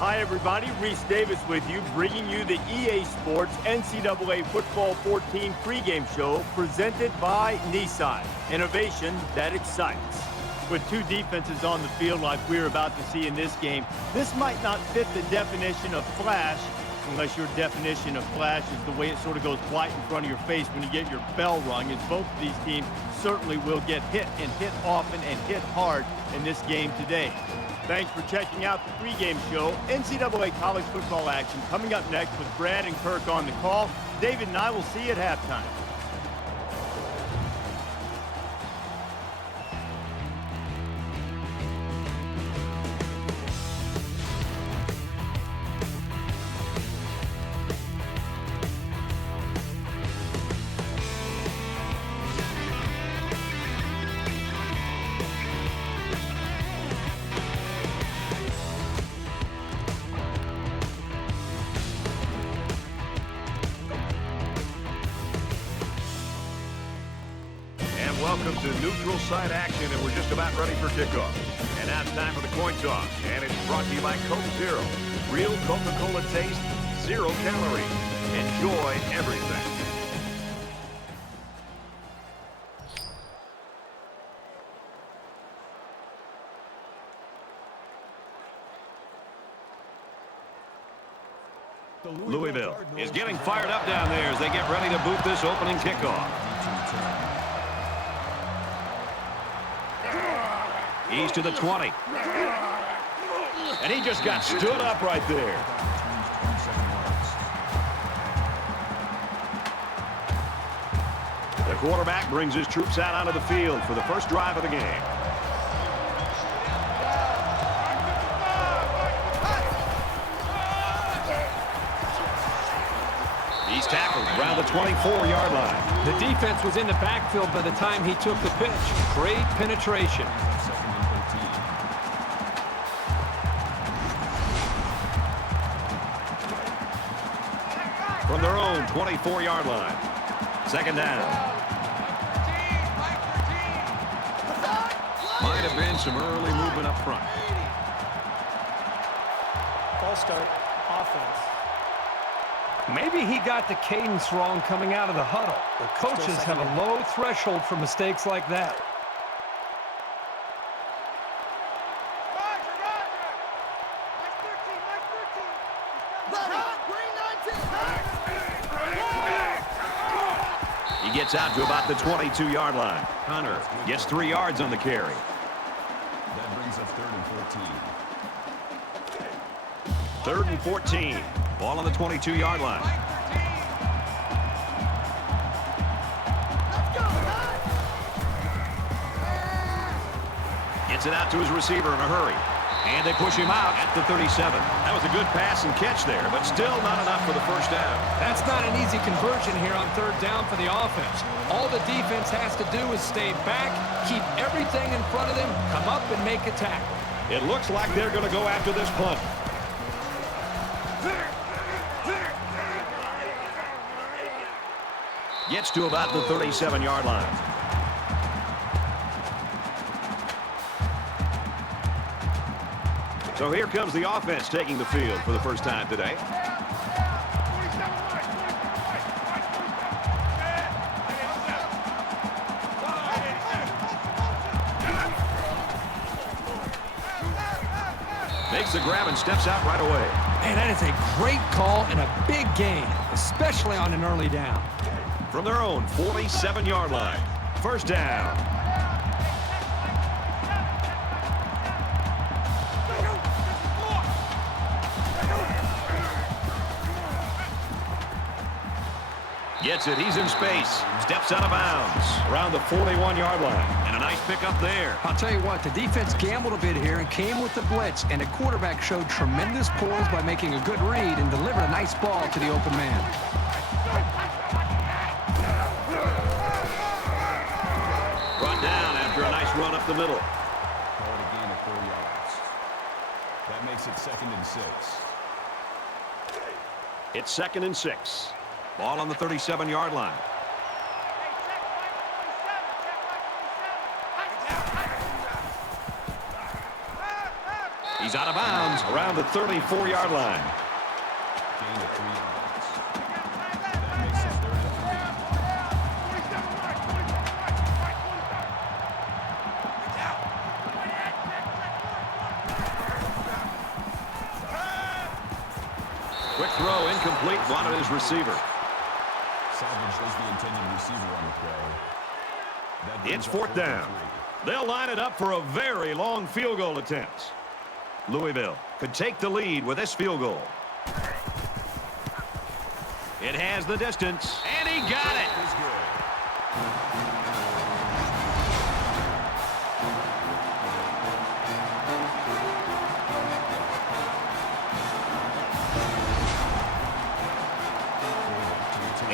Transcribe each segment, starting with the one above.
Hi, everybody. Reese Davis with you, bringing you the EA Sports NCAA Football 14 pregame show presented by Nissan. Innovation that excites. With two defenses on the field like we're about to see in this game, this might not fit the definition of flash, unless your definition of flash is the way it sort of goes white in front of your face when you get your bell rung, as both of these teams certainly will get hit and hit often and hit hard in this game today. Thanks for checking out the pregame show. NCAA college football action coming up next with Brad and Kirk on the call. David and I will see you at halftime. Welcome to neutral side action, and we're just about ready for kickoff. And now it's time for the coin toss, and it's brought to you by Coke Zero. Real Coca-Cola taste, 0 calories. Enjoy everything. Louisville is getting fired up down there as they get ready to boot this opening kickoff. He's to the 20. And he just got stood up right there. The quarterback brings his troops out onto the field for the first drive of the game. He's tackled around the 24-yard line. The defense was in the backfield by the time he took the pitch. Great penetration. From their own 24-yard line. Second down. Might have been some early movement up front. False start, offense. Maybe he got the cadence wrong coming out of the huddle. The coaches have a low threshold for mistakes like that. He gets out to about the 22-yard line. Hunter gets 3 yards on the carry. That brings up 3rd and 14. 3rd and 14. Ball on the 22-yard line. Gets it out to his receiver in a hurry. And they push him out at the 37. That was a good pass and catch there, but still not enough for the first down. That's not an easy conversion here on 3rd down for the offense. All the defense has to do is stay back, keep everything in front of them, come up and make a tackle. It looks like they're going to go after this punt. Gets to about the 37-yard line. So here comes the offense taking the field for the first time today. Makes the grab and steps out right away. Man, that is a great call and a big gain, especially on an early down. From their own 47-yard line. First down. Gets it. He's in space. Steps out of bounds around the 41-yard line. And a nice pickup there. I'll tell you what, the defense gambled a bit here and came with the blitz, and the quarterback showed tremendous poise by making a good read and delivered a nice ball to the open man. Brought down after a nice run up the middle. Call it a gain of 4 yards. That makes it 2nd and 6. It's 2nd and 6. Ball on the 37-yard line. He's out of bounds around the 34-yard line. Gain of 3 yards. That makes it 3rd and 3. Quick throw, incomplete, wanted his receiver. Salvage was the intended receiver on the play. That brings It's up 4th down. and 3. They'll line it up for a very long field goal attempt. Louisville could take the lead with this field goal. It has the distance, and he got it. It's good.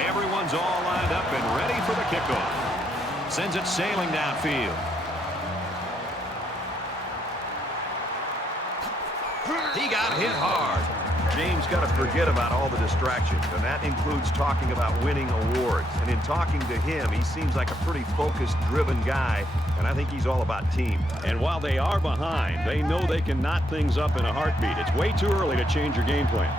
Everyone's all lined up and ready for the kickoff. Sends it sailing downfield. He got hit hard. James got to forget about all the distractions, and that includes talking about winning awards. And in talking to him, he seems like a pretty focused, driven guy, and I think he's all about team. And while they are behind, they know they can knot things up in a heartbeat. It's way too early to change your game plan.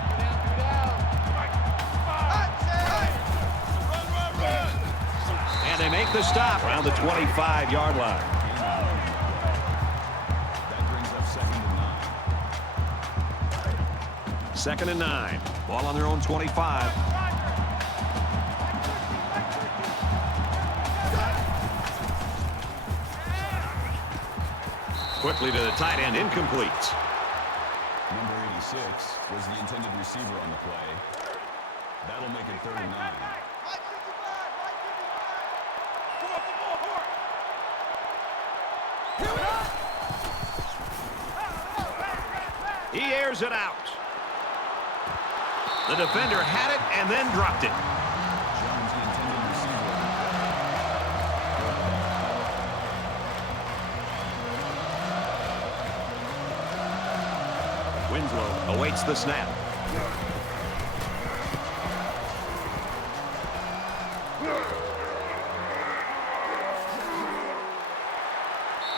And they make the stop around the 25-yard line. That brings up 2nd and 9. 2nd and 9. Ball on their own 25. Quickly to the tight end, incomplete. Number 86 was the intended receiver on the play. That'll make it 3rd and 9. He airs it out. The defender had it and then dropped it. Jones, the intended receiver on the play. Winslow awaits the snap.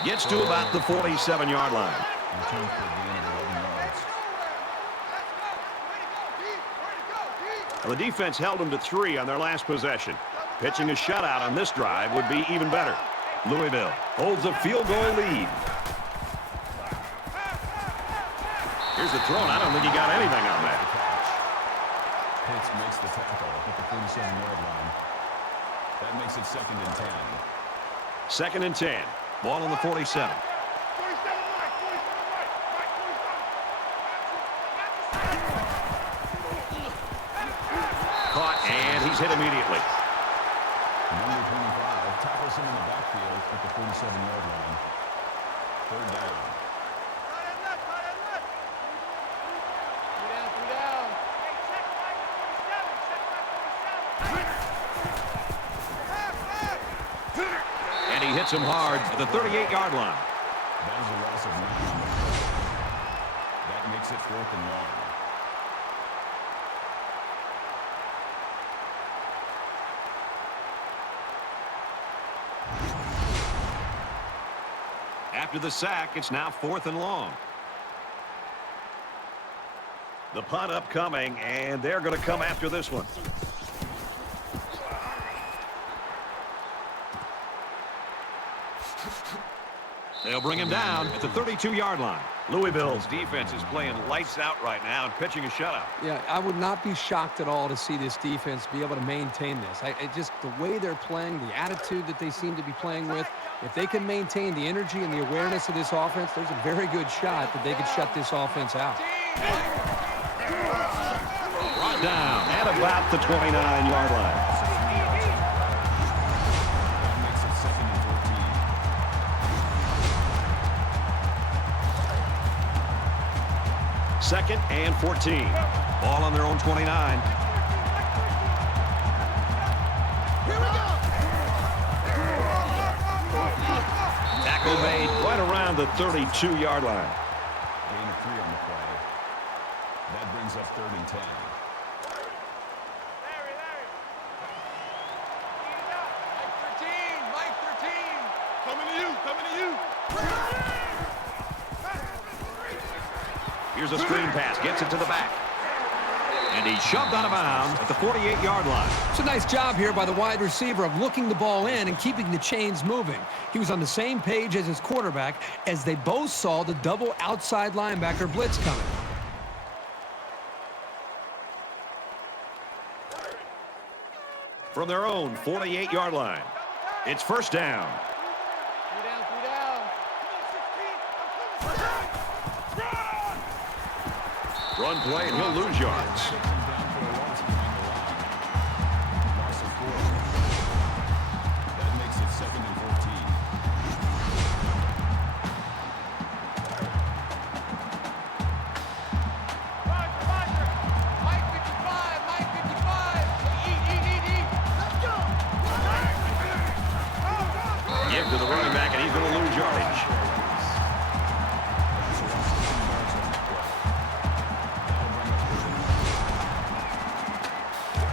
Gets to about the 47-yard line. Return for a gain of 11 yards. The defense held them to 3 on their last possession. Pitching a shutout on this drive would be even better. Louisville holds a field goal lead. Here's the throw, and I don't think he got anything on that. Pitts makes the tackle at the 47-yard line. That makes it 2nd and 10. 2nd and 10. Ball on the 47. Caught, and he's hit immediately. Number 25 tackles him in the backfield at the 47-yard line. 3rd down. And he hits him hard at the 38-yard line. That is a loss of 9. That makes it 4th and 1. After the sack, it's now 4th and long. The punt upcoming, and they're going to come after this one. They'll bring him down at the 32-yard line. Louisville's defense is playing lights out right now and pitching a shutout. Yeah, I would not be shocked at all to see this defense be able to maintain this. Just the way they're playing, the attitude that they seem to be playing with, if they can maintain the energy and the awareness of this offense, there's a very good shot that they could shut this offense out. Brought down at about the 29-yard line. That makes it 2nd and 14. 2nd and 14. Ball on their own 29. Tackle made right around the 32-yard line. Gain of 3 on the play. That brings up 3rd and 10. Here's a screen pass. Gets it to the back. And he's shoved out of bounds at the 48-yard line. It's a nice job here by the wide receiver of looking the ball in and keeping the chains moving. He was on the same page as his quarterback as they both saw the double outside linebacker blitz coming. From their own 48-yard line, it's first down. Run play, and he'll lose yards. That makes it 2nd and 14. Give to the running back, and he's going to lose yardage.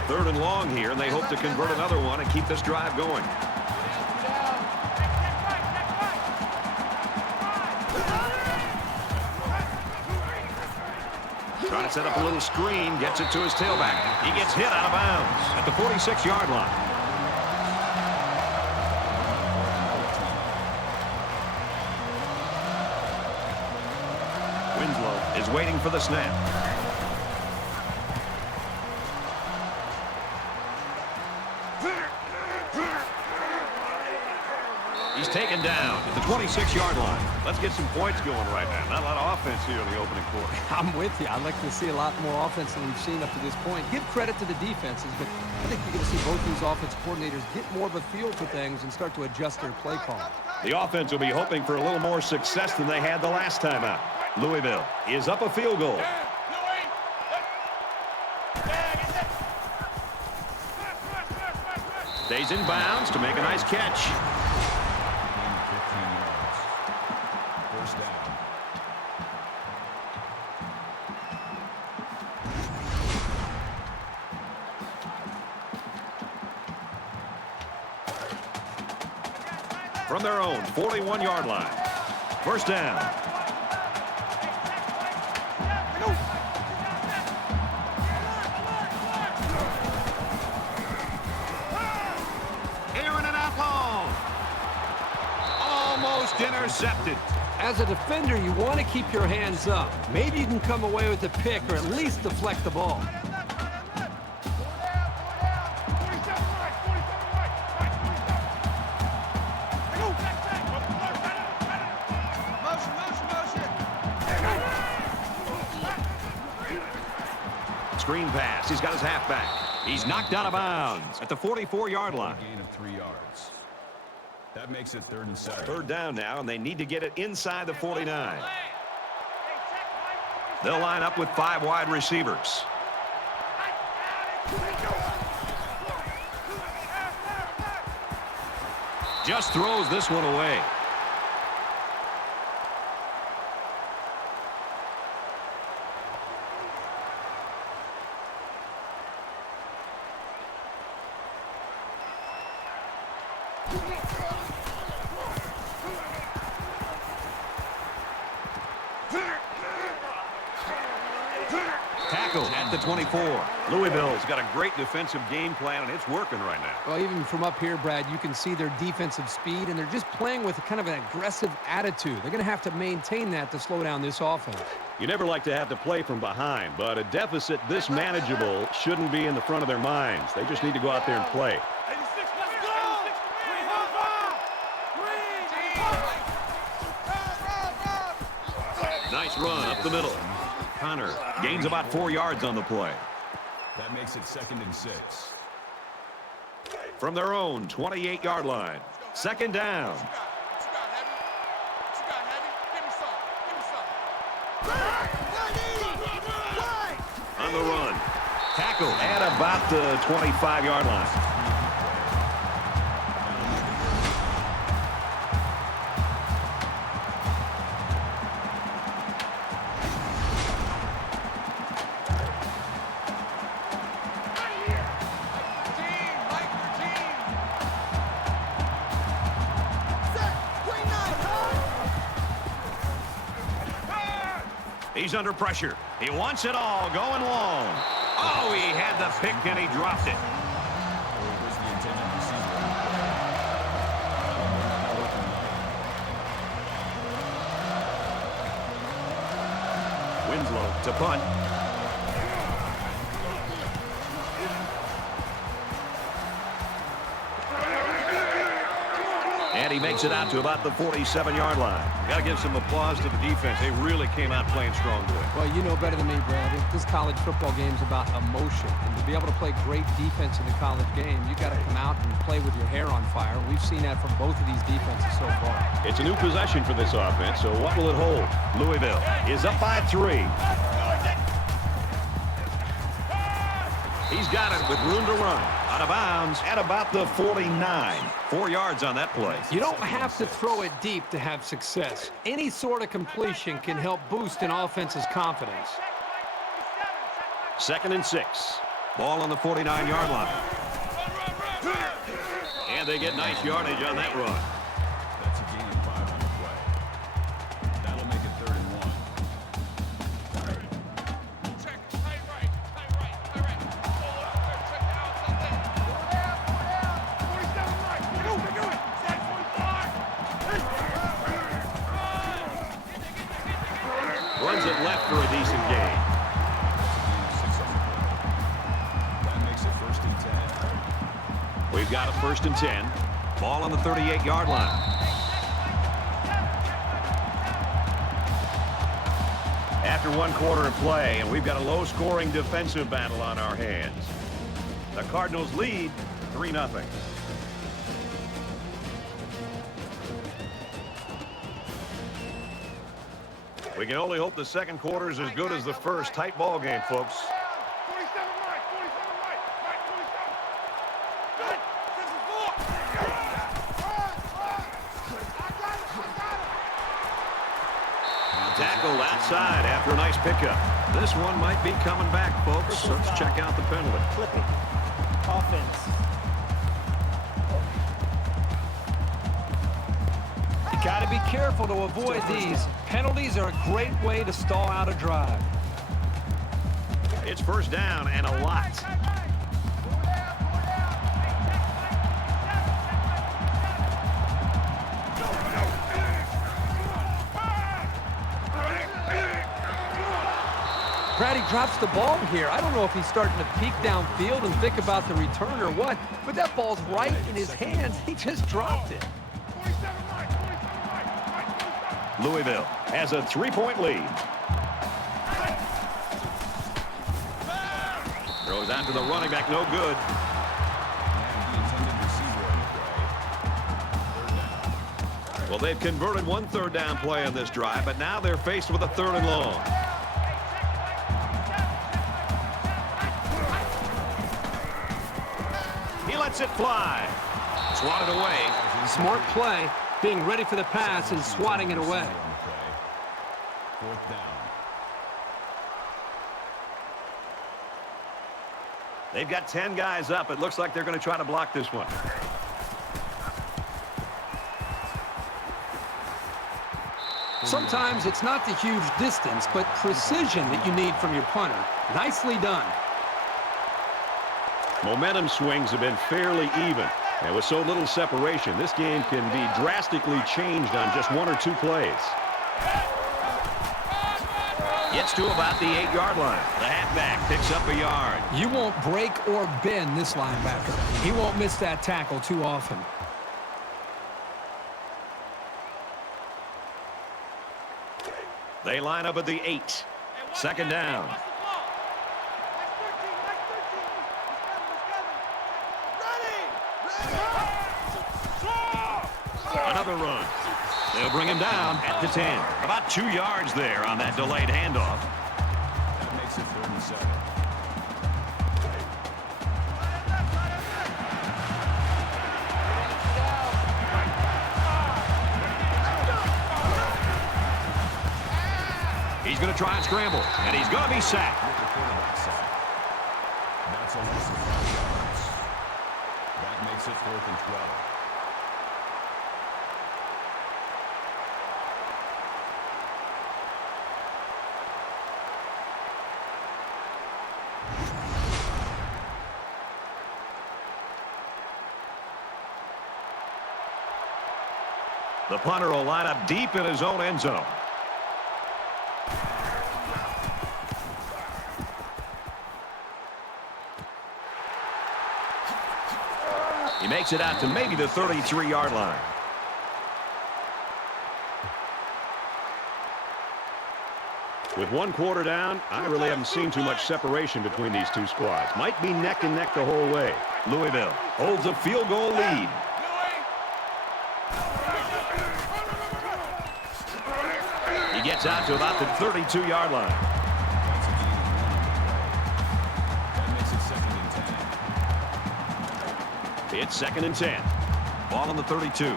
Third and long here, and they hope to convert another one and keep this drive going. Trying to set up a little screen, gets it to his tailback. He gets hit out of bounds at the 46-yard line. Winslow is waiting for the snap. He's taken down at the 26-yard line. Let's get some points going right now. Not a lot of offense here in the opening quarter. I'm with you. I'd like to see a lot more offense than we've seen up to this point. Give credit to the defenses, but I think you're going to see both these offense coordinators get more of a feel for things and start to adjust their play call. The offense will be hoping for a little more success than they had the last time out. Louisville is up a field goal. Stays in bounds to make a nice catch. 15 yards. First down. From their own 41-yard line. First down. Almost intercepted. As a defender, you want to keep your hands up. Maybe you can come away with a pick or at least deflect the ball. Screen pass. He's got his halfback. He's knocked out of bounds at the 44-yard line. Gain of 3 yards. That makes it 3rd and 7. Third down now, and they need to get it inside the 49. They'll line up with 5 wide receivers. Just throws this one away. Tackled at the 24. Louisville's got a great defensive game plan, and it's working right now. Well, even from up here, Brad, you can see their defensive speed, and they're just playing with kind of an aggressive attitude. They're going to have to maintain that to slow down this offense. You never like to have to play from behind, but a deficit this manageable shouldn't be in the front of their minds. They just need to go out there and play. Nice run up the middle. Connor gains about 4 yards on the play. That makes it 2nd and 6. From their own 28-yard line. Second down. On the run. Tackle at about the 25-yard line. He He's under pressure. He wants it all going long. Oh, he had the pick and he dropped it. Where's the intended receiver? Winslow to punt. And he makes it out to about the 47-yard line. Got to give some applause to the defense. They really came out playing strong today. Well, you know better than me, Brad. This college football game is about emotion. And to be able to play great defense in the college game, you got to come out and play with your hair on fire. We've seen that from both of these defenses so far. It's a new possession for this offense, so what will it hold? Louisville is up by 3. He's got it with room to run. Out of bounds at about the 49. 4 yards on that play. You don't have to throw it deep to have success. Any sort of completion can help boost an offense's confidence. 2nd and 6. Ball on the 49-yard line. And they get nice yardage on that run. That's a gain of 5 on the play. That'll make it 3rd and 1. Runs it left for a decent gain. That's a gain of 6 on the play. That makes it 1st and 10. We've got a 1st and 10. Ball on the 38-yard line. After 1 quarter of play, and we've got a low-scoring defensive battle on our hands. The Cardinals lead 3-0. We can only hope the second quarter is as good as the first. Tight ball game, folks. Tackle outside after a nice pickup. This one might be coming back, folks. Let's check out the penalty. Clipping. Offense. You got to be careful to avoid these. Penalties are a great way to stall out a drive. It's 1st down and a lot. Brady drops the ball here. I don't know if he's starting to peek downfield and think about the return or what, but that ball's right in his hands. He just dropped it. Louisville has a 3-point lead. Throws out to the running back, no good. And the intended receiver on the play. 3rd down. Well, they've converted 1 3rd down play on this drive, but now they're faced with a 3rd and long. He lets it fly. Swatted away. Smart play, being ready for the pass and swatting it away. 4th down. They've got 10 guys up. It looks like they're going to try to block this one. Sometimes it's not the huge distance, but precision that you need from your punter. Nicely done. Momentum swings have been fairly even. And with so little separation, this game can be drastically changed on just 1 or 2 plays. Gets to about the 8-yard line. The halfback picks up a yard. You won't break or bend this linebacker. He won't miss that tackle too often. They line up at the 8. 2nd down. Another run. They'll bring him down at the 10. About 2 yards there on that delayed handoff. That makes it 3rd and 7. He's going to try and scramble, and he's going to be sacked. With the quarterback sack. That's a loss of 5 yards. That makes it 4th and 12. The punter will line up deep in his own end zone. He makes it out to maybe the 33-yard line. With one quarter down, I really haven't seen too much separation between these two squads. Might be neck and neck the whole way. Louisville holds a field goal lead. He gets out to about the 32-yard line. That makes it 2nd and 10. It's 2nd and 10. Ball on the 32.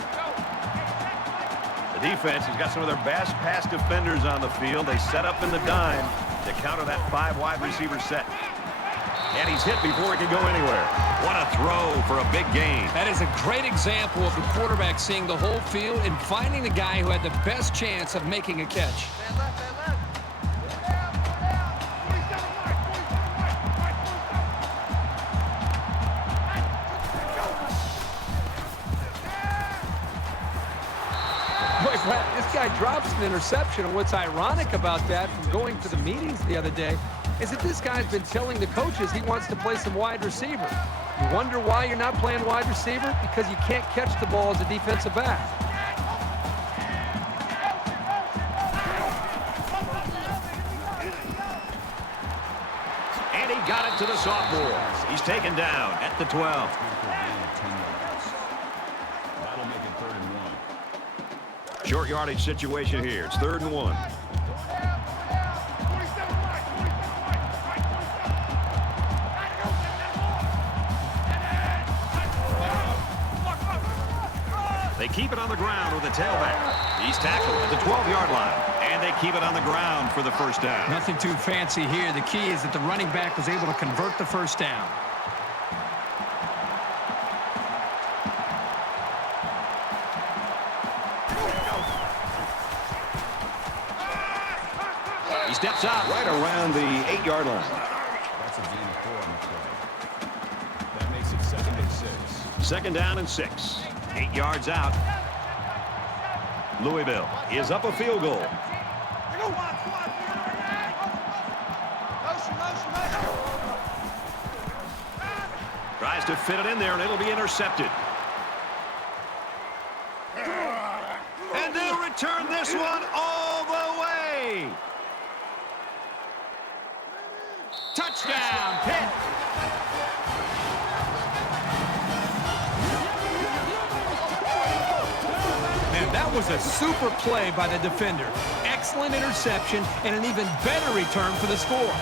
The defense has got some of their best pass defenders on the field. They set up in the dime to counter that 5 wide receiver set. And he's hit before he can go anywhere. What a throw for a big gain. That is a great example of the quarterback seeing the whole field and finding the guy who had the best chance of making a catch. This guy drops an interception, and what's ironic about that from going to the meetings the other day is that this guy's been telling the coaches he wants to play some wide receiver. You wonder why you're not playing wide receiver? Because you can't catch the ball as a defensive back. And he got it to the sophomore. He's taken down at the 12. That'll make it 3rd and 1. Short yardage situation here. It's 3rd and 1. They keep it on the ground with the tailback. He's tackled at the 12-yard line. And they keep it on the ground for the first down. Nothing too fancy here. The key is that the running back was able to convert the first down. He steps out right around the 8-yard line. That's a gain of 4 on the play. That makes it 2nd and 6. 2nd down and 6. 8 yards out. Louisville is up a field goal. Tries to fit it in there, and it'll be intercepted. And they'll return this one all the way. Touchdown, Pitt. Man, that was a super play by the defender. Excellent interception and an even better return for the score.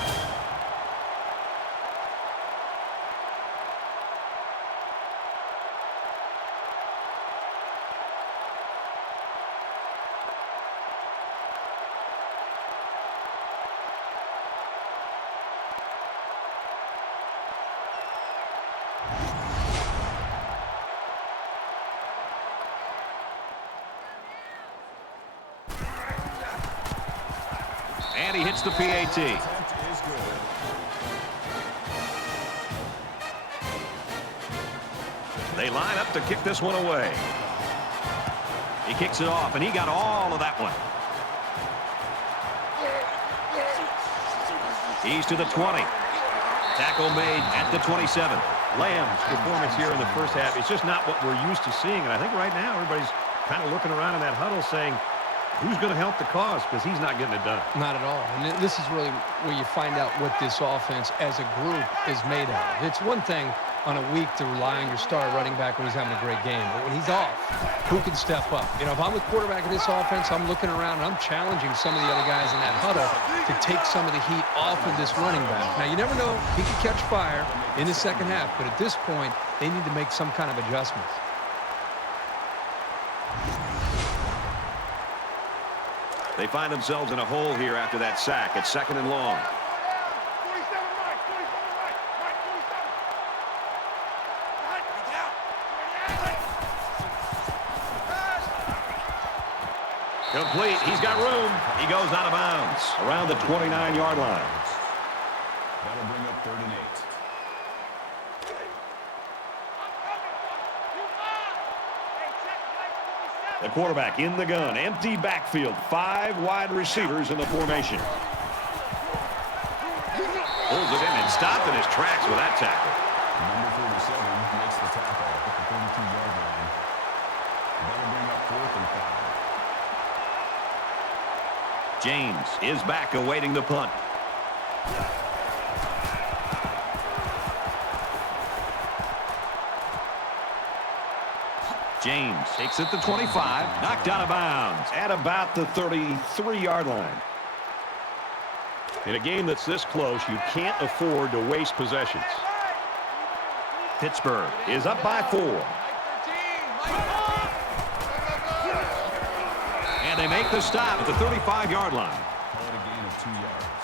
And he hits the PAT. They line up to kick this one away. He kicks it off, and he got all of that one. He's to the 20. Tackle made at the 27. Lamb's performance here in the first half, it's just not what we're used to seeing. And I think right now everybody's kind of looking around in that huddle saying, who's going to help the cause? Because he's not getting it done. Not at all. And this is really where you find out what this offense as a group is made of. It's one thing on a week to rely on your star running back when he's having a great game. But when he's off, who can step up? You know, if I'm the quarterback of this offense, I'm looking around and I'm challenging some of the other guys in that huddle to take some of the heat off of this running back. Now, you never know. He could catch fire in the second half. But at this point, they need to make some kind of adjustments. They find themselves in a hole here after that sack. It's 2nd and long. Complete. He's got room. He goes out of bounds around the 29-yard line. That'll bring up 3rd and 8. The quarterback in the gun. Empty backfield. 5 wide receivers in the formation. Pulls it in and stopped in his tracks with that tackle. Number 47 makes the tackle at the 32-yard line. That'll bring up 4th and 5. James is back awaiting the punt. James takes it to 25, knocked out of bounds at about the 33-yard line. In a game that's this close, you can't afford to waste possessions. Pittsburgh is up by 4. And they make the stop at the 35-yard line. Call it a gain of 2 yards.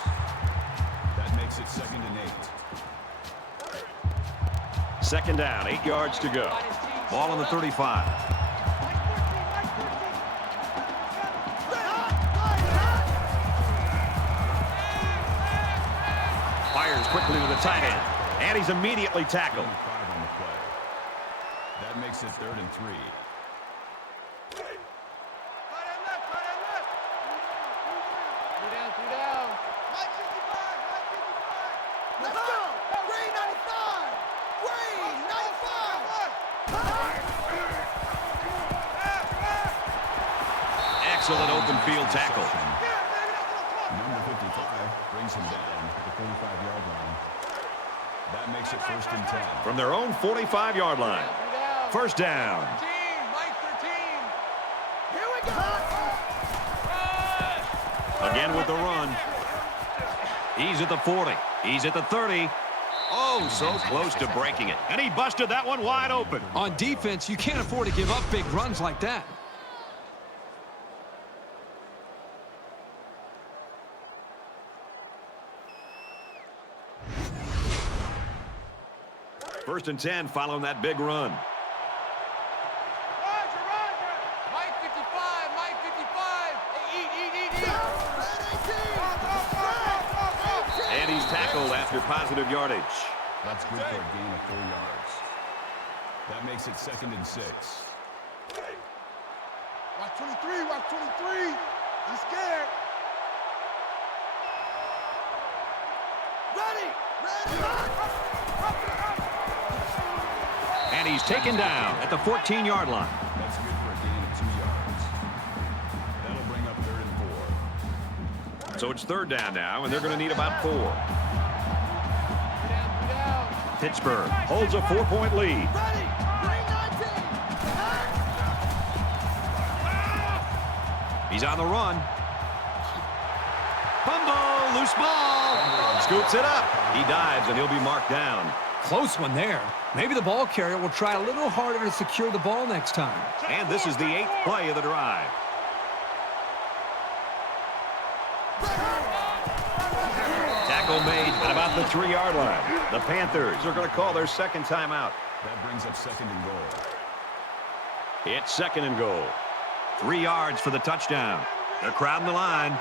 That makes it 2nd and 8. Second down, 8 yards to go. Ball on the 35. Fires quickly to the tight end. And he's immediately tackled. 5 on the play. That makes it 3rd and 3. Excellent open field tackle. Number 55 brings him down at the 45-yard line. That makes it 1st and 10. From their own 45-yard line. First down. Again with the run. He's at the 40. He's at the 30. Oh, so close to breaking it. And he busted that one wide open. On defense, you can't afford to give up big runs like that. First and 10 following that big run. Mike 55, Mike 55. Eat. And he's tackled after positive yardage. That's good for a gain of 4 yards. That makes it 2nd and 6. Watch 23, watch 23. He's scared. Ready. And he's taken down at the 14-yard line. That's good for a gain of 2 yards. That'll bring up 3rd and 4. So it's 3rd down now, and they're going to need about 4. Pittsburgh holds a 4-point lead. He's on the run. Fumble, loose ball. Scoops it up. He dives, and he'll be marked down. Close one there. Maybe the ball carrier will try a little harder to secure the ball next time. And this is the 8th play of the drive. Tackle made at about the 3-yard line. The Panthers are going to call their second timeout. That brings up 2nd and goal. It's 2nd and goal. 3 yards for the touchdown. They're crowding the line.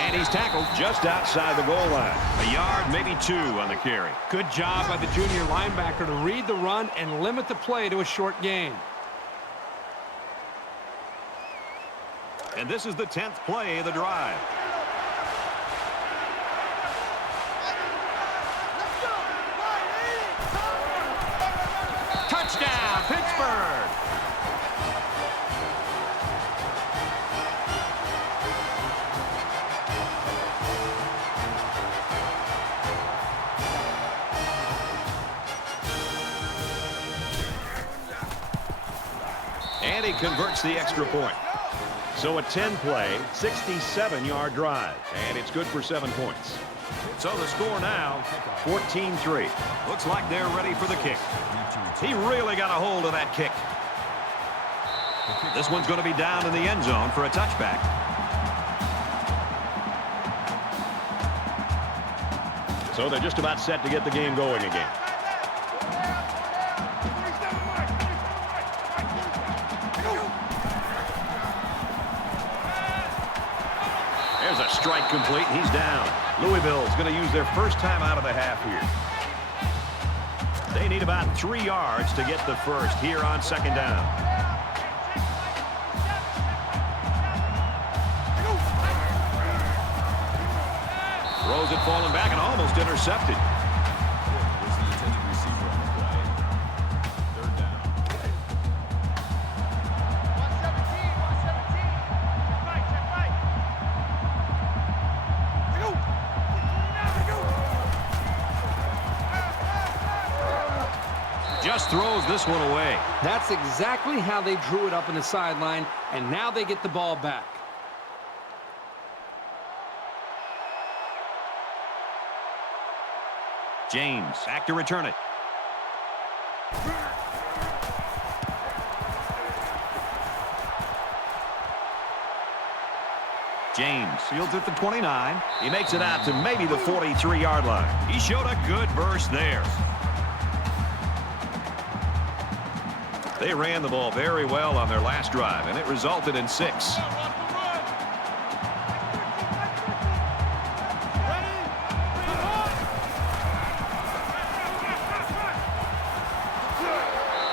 And he's tackled just outside the goal line. A yard, maybe 2 on the carry. Good job by the junior linebacker to read the run and limit the play to a short gain. And this is the 10th play of the drive. Touchdown, Pittsburgh! And he converts the extra point. So a 10-play, 67-yard drive. And it's good for 7 points. So the score now, 14-3. Looks like they're ready for the kick. He really got a hold of that kick. This one's going to be down in the end zone for a touchback. So they're just about set to get the game going again. There's a strike complete, and he's down. Louisville's going to use their first time out of the half here. They need about 3 yards to get the first here on second down. Throws it falling back and almost intercepted. Was the intended receiver on the play. Third down. 117, 117. Check right. Just throws this one away. That's exactly how they drew it up in the sideline, and now they get the ball back. James back to return it. James fields at the 29. He makes it out to maybe the 43-yard line. He showed a good burst there. They ran the ball very well on their last drive, and it resulted in 6.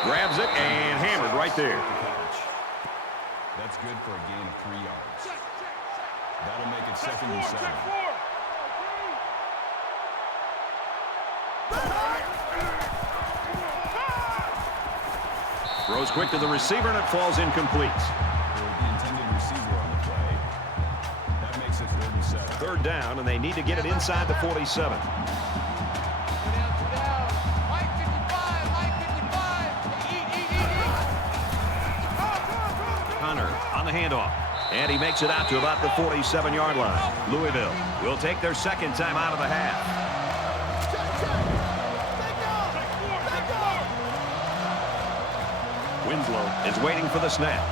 Grabs it and hammered right there. That's good for a gain of 3 yards. That'll make it 2nd and 7. Throws quick to the receiver, and it falls incomplete. The intended receiver on the play. That makes it 3rd and 7. 3rd down, and they need to get it inside the 47. Hunter on the handoff. And he makes it out to about the 47-yard line. Louisville will take their 2nd time out of the half. Winslow is waiting for the snap.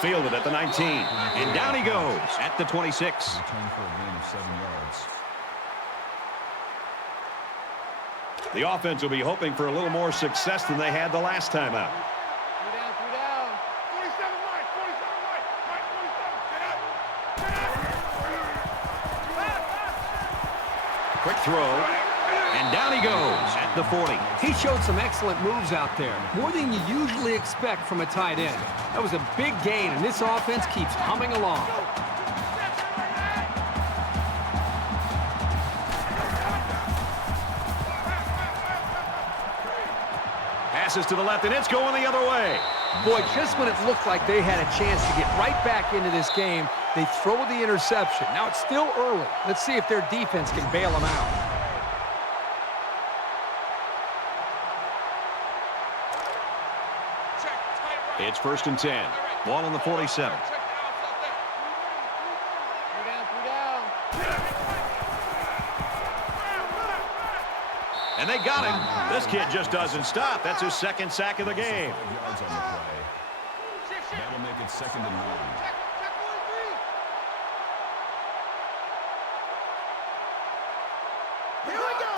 Fielded at the 19. And down he goes at the 26. Return for a gain of 7 yards. The offense will be hoping for a little more success than they had the last time out. 47 right, 47 right, 47. Quick throw. And down he goes at the 40. He showed some excellent moves out there, more than you usually expect from a tight end. That was a big gain, and this offense keeps humming along. Passes to the left, and it's going the other way. Boy, just when it looked like they had a chance to get right back into this game, they throw the interception. Now it's still early. Let's see if their defense can bail them out. It's 1st and 10. Ball on the 47. And they got him. This kid just doesn't stop. That's his 2nd sack of the game. 5 yards on the play. That'll make it 2nd and 1. Here we go.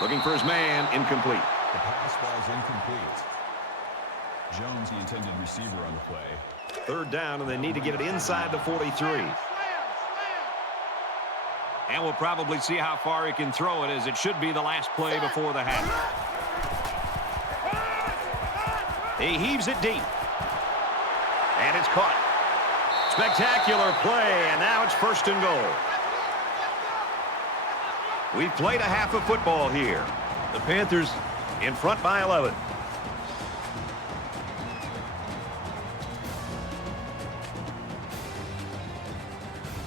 Looking for his man. Incomplete. The pass ball's incomplete. Jones, the intended receiver on the play. 3rd down, and they need to get it inside the 43. And we'll probably see how far he can throw it, as it should be the last play before the half. He heaves it deep. And it's caught. Spectacular play, and now it's 1st and goal. We've played a half of football here. The Panthers in front by 11.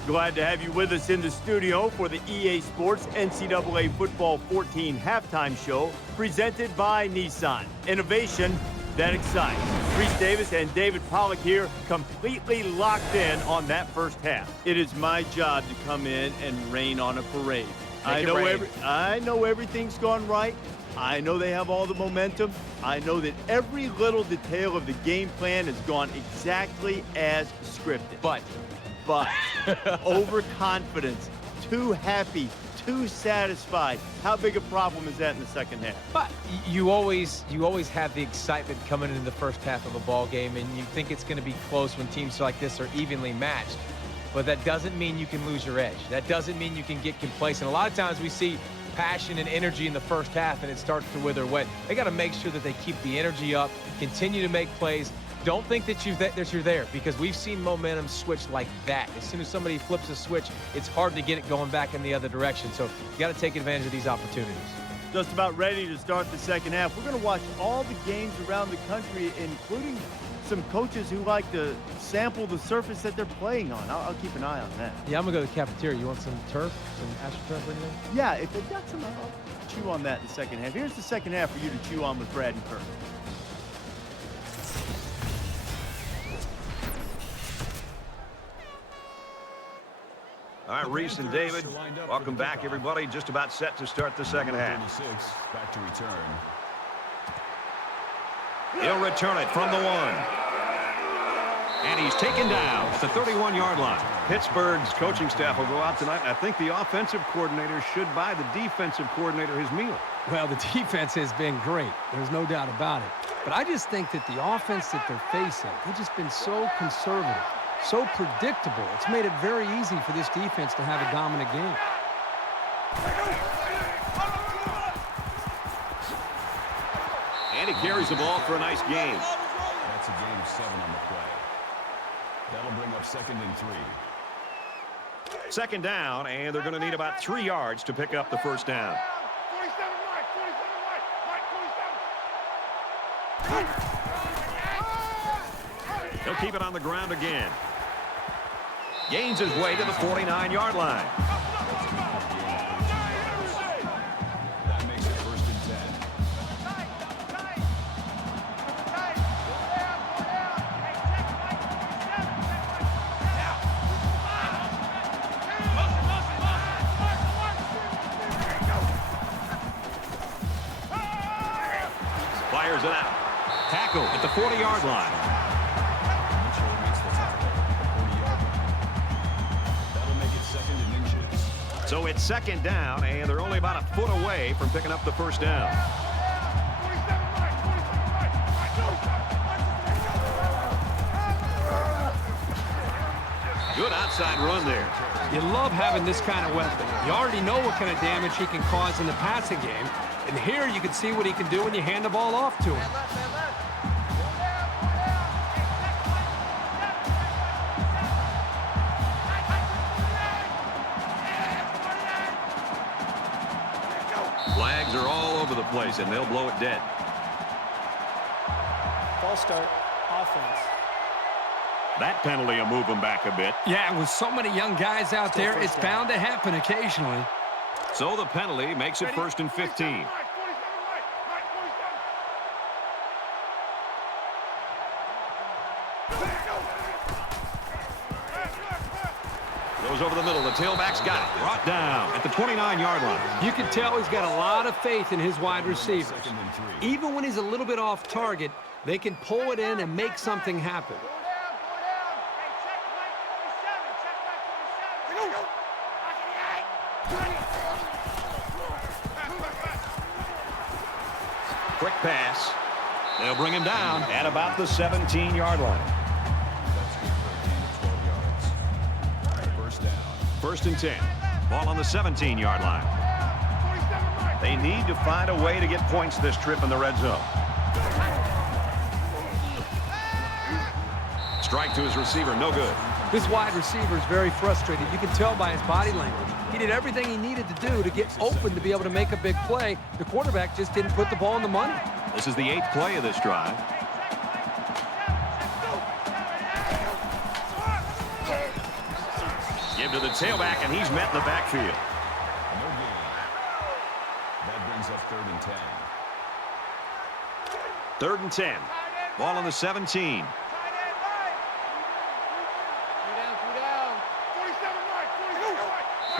Glad to have you with us in the studio for the EA Sports NCAA Football 14 halftime show presented by Nissan. Innovation that excites. Reese Davis and David Pollack here, completely locked in on that first half. It is my job to come in and rain on a parade. I know everything's gone right. I know they have all the momentum. I know that every little detail of the game plan has gone exactly as scripted. But overconfidence too happy, too satisfied. How big a problem is that in the second half? But you always have the excitement coming into the first half of a ball game, and you think it's going to be close when teams like this are evenly matched. But that doesn't mean you can lose your edge. That doesn't mean you can get complacent. A lot of times we see passion and energy in the first half, and it starts to wither away. They got to make sure that they keep the energy up, continue to make plays. Don't think that you're there, because we've seen momentum switch like that. As soon as somebody flips a switch, it's hard to get it going back in the other direction. So you got to take advantage of these opportunities. Just about ready to start the second half. We're going to watch all the games around the country, including some coaches who like to sample the surface that they're playing on. I'll keep an eye on that. Yeah, I'm going to go to the cafeteria. You want some turf, some AstroTurf or anything? Yeah, if they've got some, I'll chew on that in the second half. Here's the second half for you to chew on with Brad and Kirk. All right, Reese and David, welcome back, everybody. Just about set to start the second half. 26, back to return. He'll return it from the 1. And he's taken down at the 31-yard line. Pittsburgh's coaching staff will go out tonight, and I think the offensive coordinator should buy the defensive coordinator his meal. Well, the defense has been great. There's no doubt about it. But I just think that the offense that they're facing, they've just been so conservative, so predictable. It's made it very easy for this defense to have a dominant game. And he carries the ball for a nice gain. That's a gain of 7 on the play. That'll bring up 2nd and 3. Second down, and they're going to need about 3 yards to pick up the first down. 47 Mike, 47 Mike, Mike, 47. He'll keep it on the ground again. Gains his way to the 49-yard line. That makes it 1st and 10. Fires it out. Tackle at the 40-yard line. So it's second down, and they're only about a foot away from picking up the first down. Good outside run there. You love having this kind of weapon. You already know what kind of damage he can cause in the passing game. And here you can see what he can do when you hand the ball off to him. Flags are all over the place, and they'll blow it dead. Ball start, offense. That penalty will move them back a bit. Yeah, with so many young guys out there, it's bound to happen occasionally. So the penalty makes it 1st and 15. Goes over the middle. The tailback's got it. Brought down at the 29-yard line. You can tell he's got a lot of faith in his wide receivers. Even when he's a little bit off target, they can pull it in and make something happen. Quick pass. They'll bring him down at about the 17-yard line. That's good for a gain of 12 yards. First down. 1st and 10. Ball on the 17-yard line. They need to find a way to get points this trip in the red zone. Strike to his receiver, no good. This wide receiver is very frustrated. You can tell by his body language. He did everything he needed to do to get open to be able to make a big play. The quarterback just didn't put the ball in the money. This is the 8th play of this drive. Give to the tailback, and he's met in the backfield. No gain. That brings up 3rd and 10. 3rd and 10. Ball on the 17.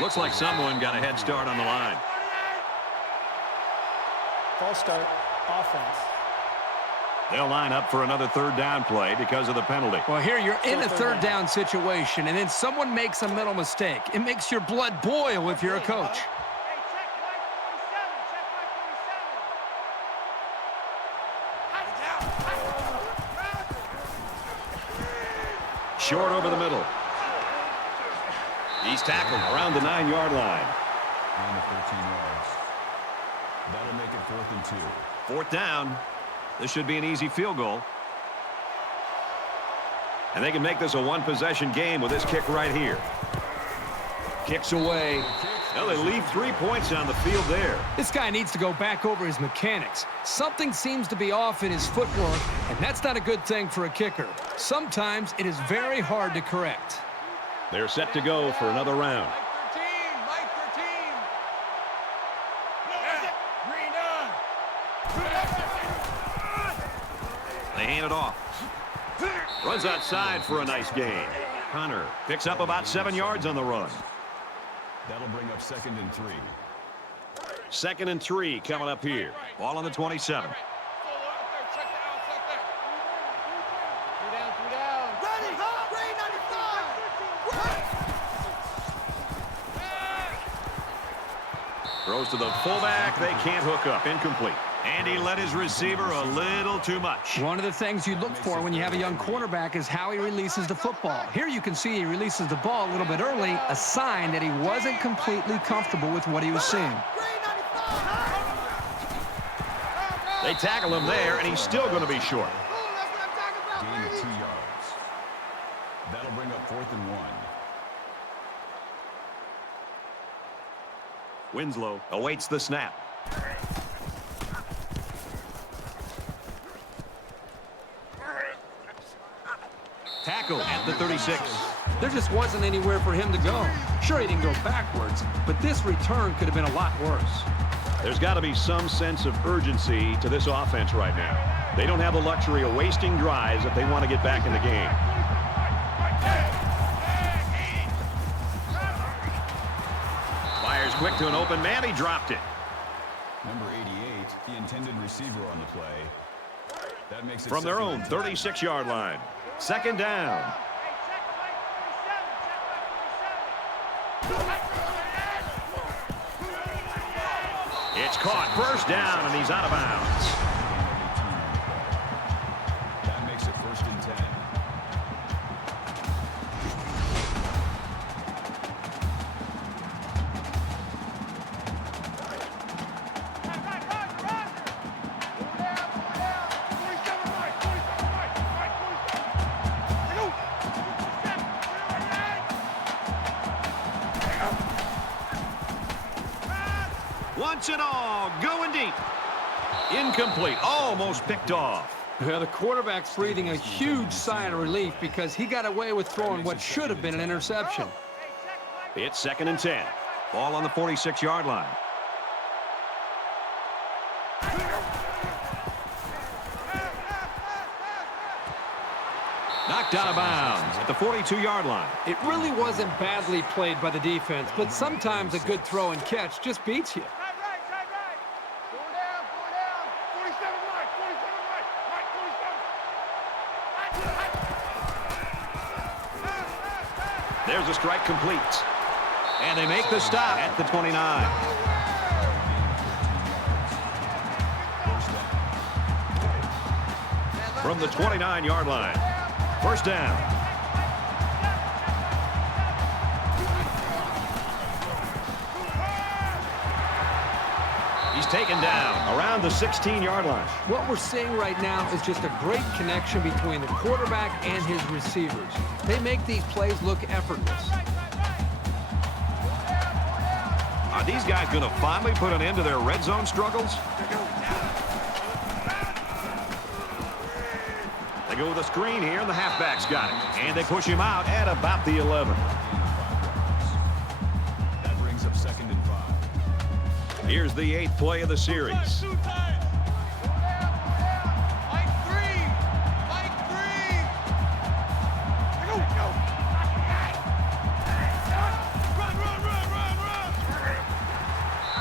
Looks like someone got a head start on the line. Ball start, offense. They'll line up for another third down play because of the penalty. Well, here you're in a third down situation, and then someone makes a mental mistake. It makes your blood boil if you're a coach. Short over the middle. He's tackled around the 9-yard line. Gain of 13 yards. That'll make it 4th and 2. Fourth down. This should be an easy field goal. And they can make this a one-possession game with this kick right here. Kicks away. Well, they leave 3 points on the field there. This guy needs to go back over his mechanics. Something seems to be off in his footwork, and that's not a good thing for a kicker. Sometimes it is very hard to correct. They're set to go for another round. They hand it off. Runs outside for a nice gain. Hunter picks up about 7 yards on the run. That'll bring up 2nd and 3. 2nd and 3 coming up here. Ball on the 27. Throws to the fullback. They can't hook up. Incomplete. And he led his receiver a little too much. One of the things you look for when you have a young quarterback is how he releases the football. Here you can see he releases the ball a little bit early, a sign that he wasn't completely comfortable with what he was seeing. They tackle him there, and he's still going to be short. Gain of 2 yards. That'll bring up 4th and 1. Winslow awaits the snap. Tackle at the 36. There just wasn't anywhere for him to go. Sure, he didn't go backwards, but this return could have been a lot worse. There's got to be some sense of urgency to this offense right now. They don't have the luxury of wasting drives if they want to get back in the game. Fires quick to an open man. He dropped it. Number 88, the intended receiver on the play. That makes it from their own 36-yard line. 2nd down. It's caught. 1st down, and he's out of bounds. That makes it 1st and 10. Once and all, going deep. Incomplete, almost picked off. Well, the quarterback's breathing a huge sigh of relief because he got away with throwing what should have been an interception. It's 2nd and 10. Ball on the 46-yard line. Knocked out of bounds at the 42-yard line. It really wasn't badly played by the defense, but sometimes a good throw and catch just beats you. There's a strike complete. And they make the stop at the 29. From the 29-yard line. 1st down. He's taken down around the 16-yard line. What we're seeing right now is just a great connection between the quarterback and his receivers. They make these plays look effortless. Are these guys going to finally put an end to their red zone struggles? They go with a screen here, and the halfback's got it. And they push him out at about the 11. That brings up 2nd and 5. Here's the 8th play of the series.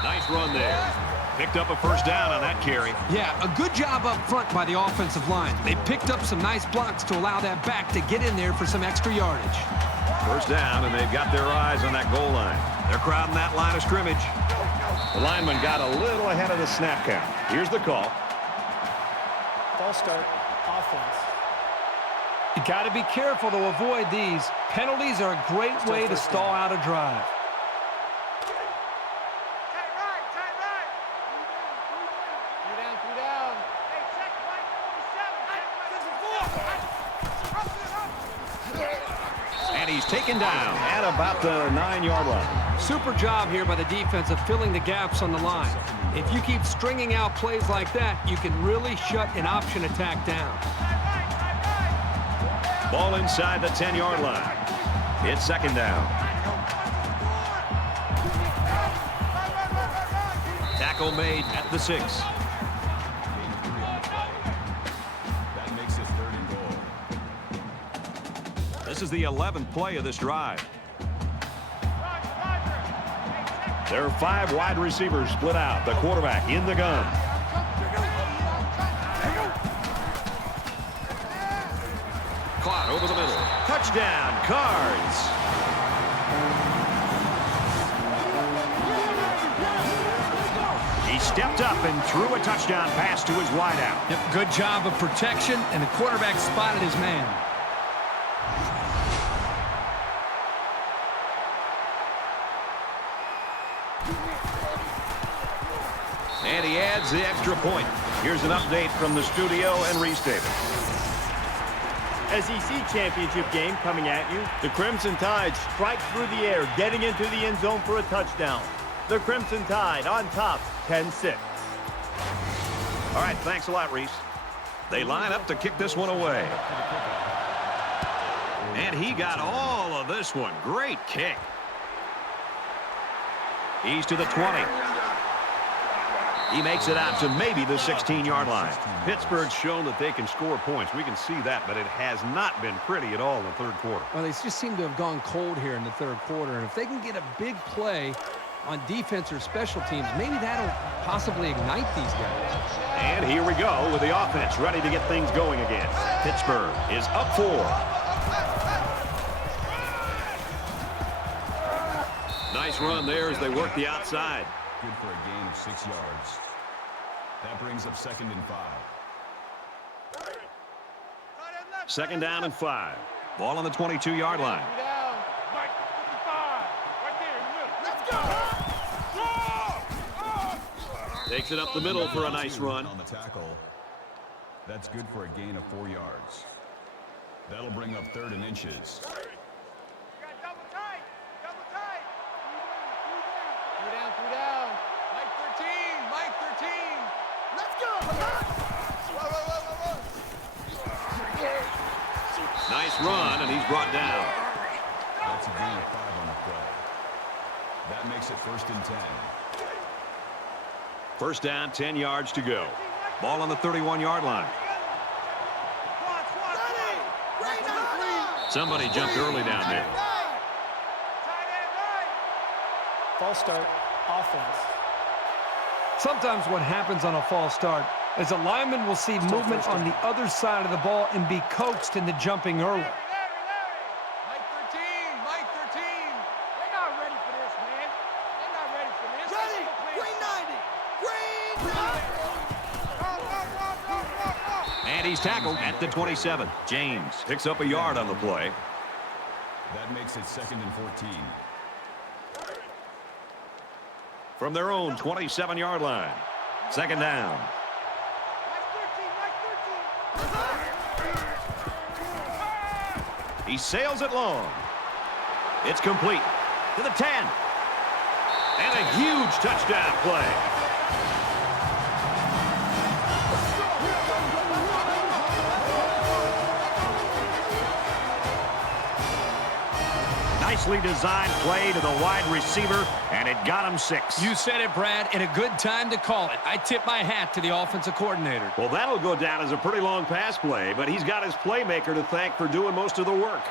Nice run there. Picked up a first down on that carry. Yeah, a good job up front by the offensive line. They picked up some nice blocks to allow that back to get in there for some extra yardage. First down, and they've got their eyes on that goal line. They're crowding that line of scrimmage. The lineman got a little ahead of the snap count. Here's the call. False start. Offense. You got to be careful to avoid these. Penalties are a great way to stall out a drive. And he's taken down at about the 9-yard line. Super job here by the defense of filling the gaps on the line. If you keep stringing out plays like that, you can really shut an option attack down. Ball inside the 10-yard line. It's second down. Tackle made at the 6. That makes it 3rd and goal. This is the 11th play of this drive. There are 5 wide receivers split out. The quarterback in the gun. Caught over the middle. Touchdown, Cards. He stepped up and threw a touchdown pass to his wideout. Yep, good job of protection, and the quarterback spotted his man. And he adds the extra point. Here's an update from the studio and Restatement. SEC championship game coming at you. The Crimson Tide strike through the air, getting into the end zone for a touchdown. The Crimson Tide on top, 10-6. All right, thanks a lot, Reese. They line up to kick this one away. And he got all of this one. Great kick. He's to the 20. He makes it out to maybe the 16-yard line. Pittsburgh's shown that they can score points. We can see that, but it has not been pretty at all in the third quarter. Well, they just seem to have gone cold here in the third quarter, and if they can get a big play on defense or special teams, maybe that'll possibly ignite these guys. And here we go with the offense ready to get things going again. Pittsburgh is up 4. Nice run there as they work the outside. Good for a gain of 6 yards. That brings up 2nd and 5. Second down and 5. Ball on the 22-yard line. Takes it up the middle for a nice run. On the tackle. That's good for a gain of 4 yards. That'll bring up 3rd and inches. Nice run, and he's brought down. That's a gain of 5 on the play. That makes it 1st and 10. First down, 10 yards to go. Ball on the 31-yard line. Somebody jumped early down there. False start. Offense. Sometimes what happens on a false start is a lineman will see movement on the other side of the ball and be coaxed into jumping early. Mike 13, Mike 13. They're not ready for this, man. They're not ready for this. Ready. Green 90. Green 90. And he's tackled at the 27. James picks up a yard on the play. That makes it 2nd and 14. From their own 27-yard line. Second down. He sails it long. It's complete to the 10. And a huge touchdown play. Nicely designed play to the wide receiver, and it got him 6. You said it, Brad, and a good time to call it. I tip my hat to the offensive coordinator. Well, that'll go down as a pretty long pass play, but he's got his playmaker to thank for doing most of the work.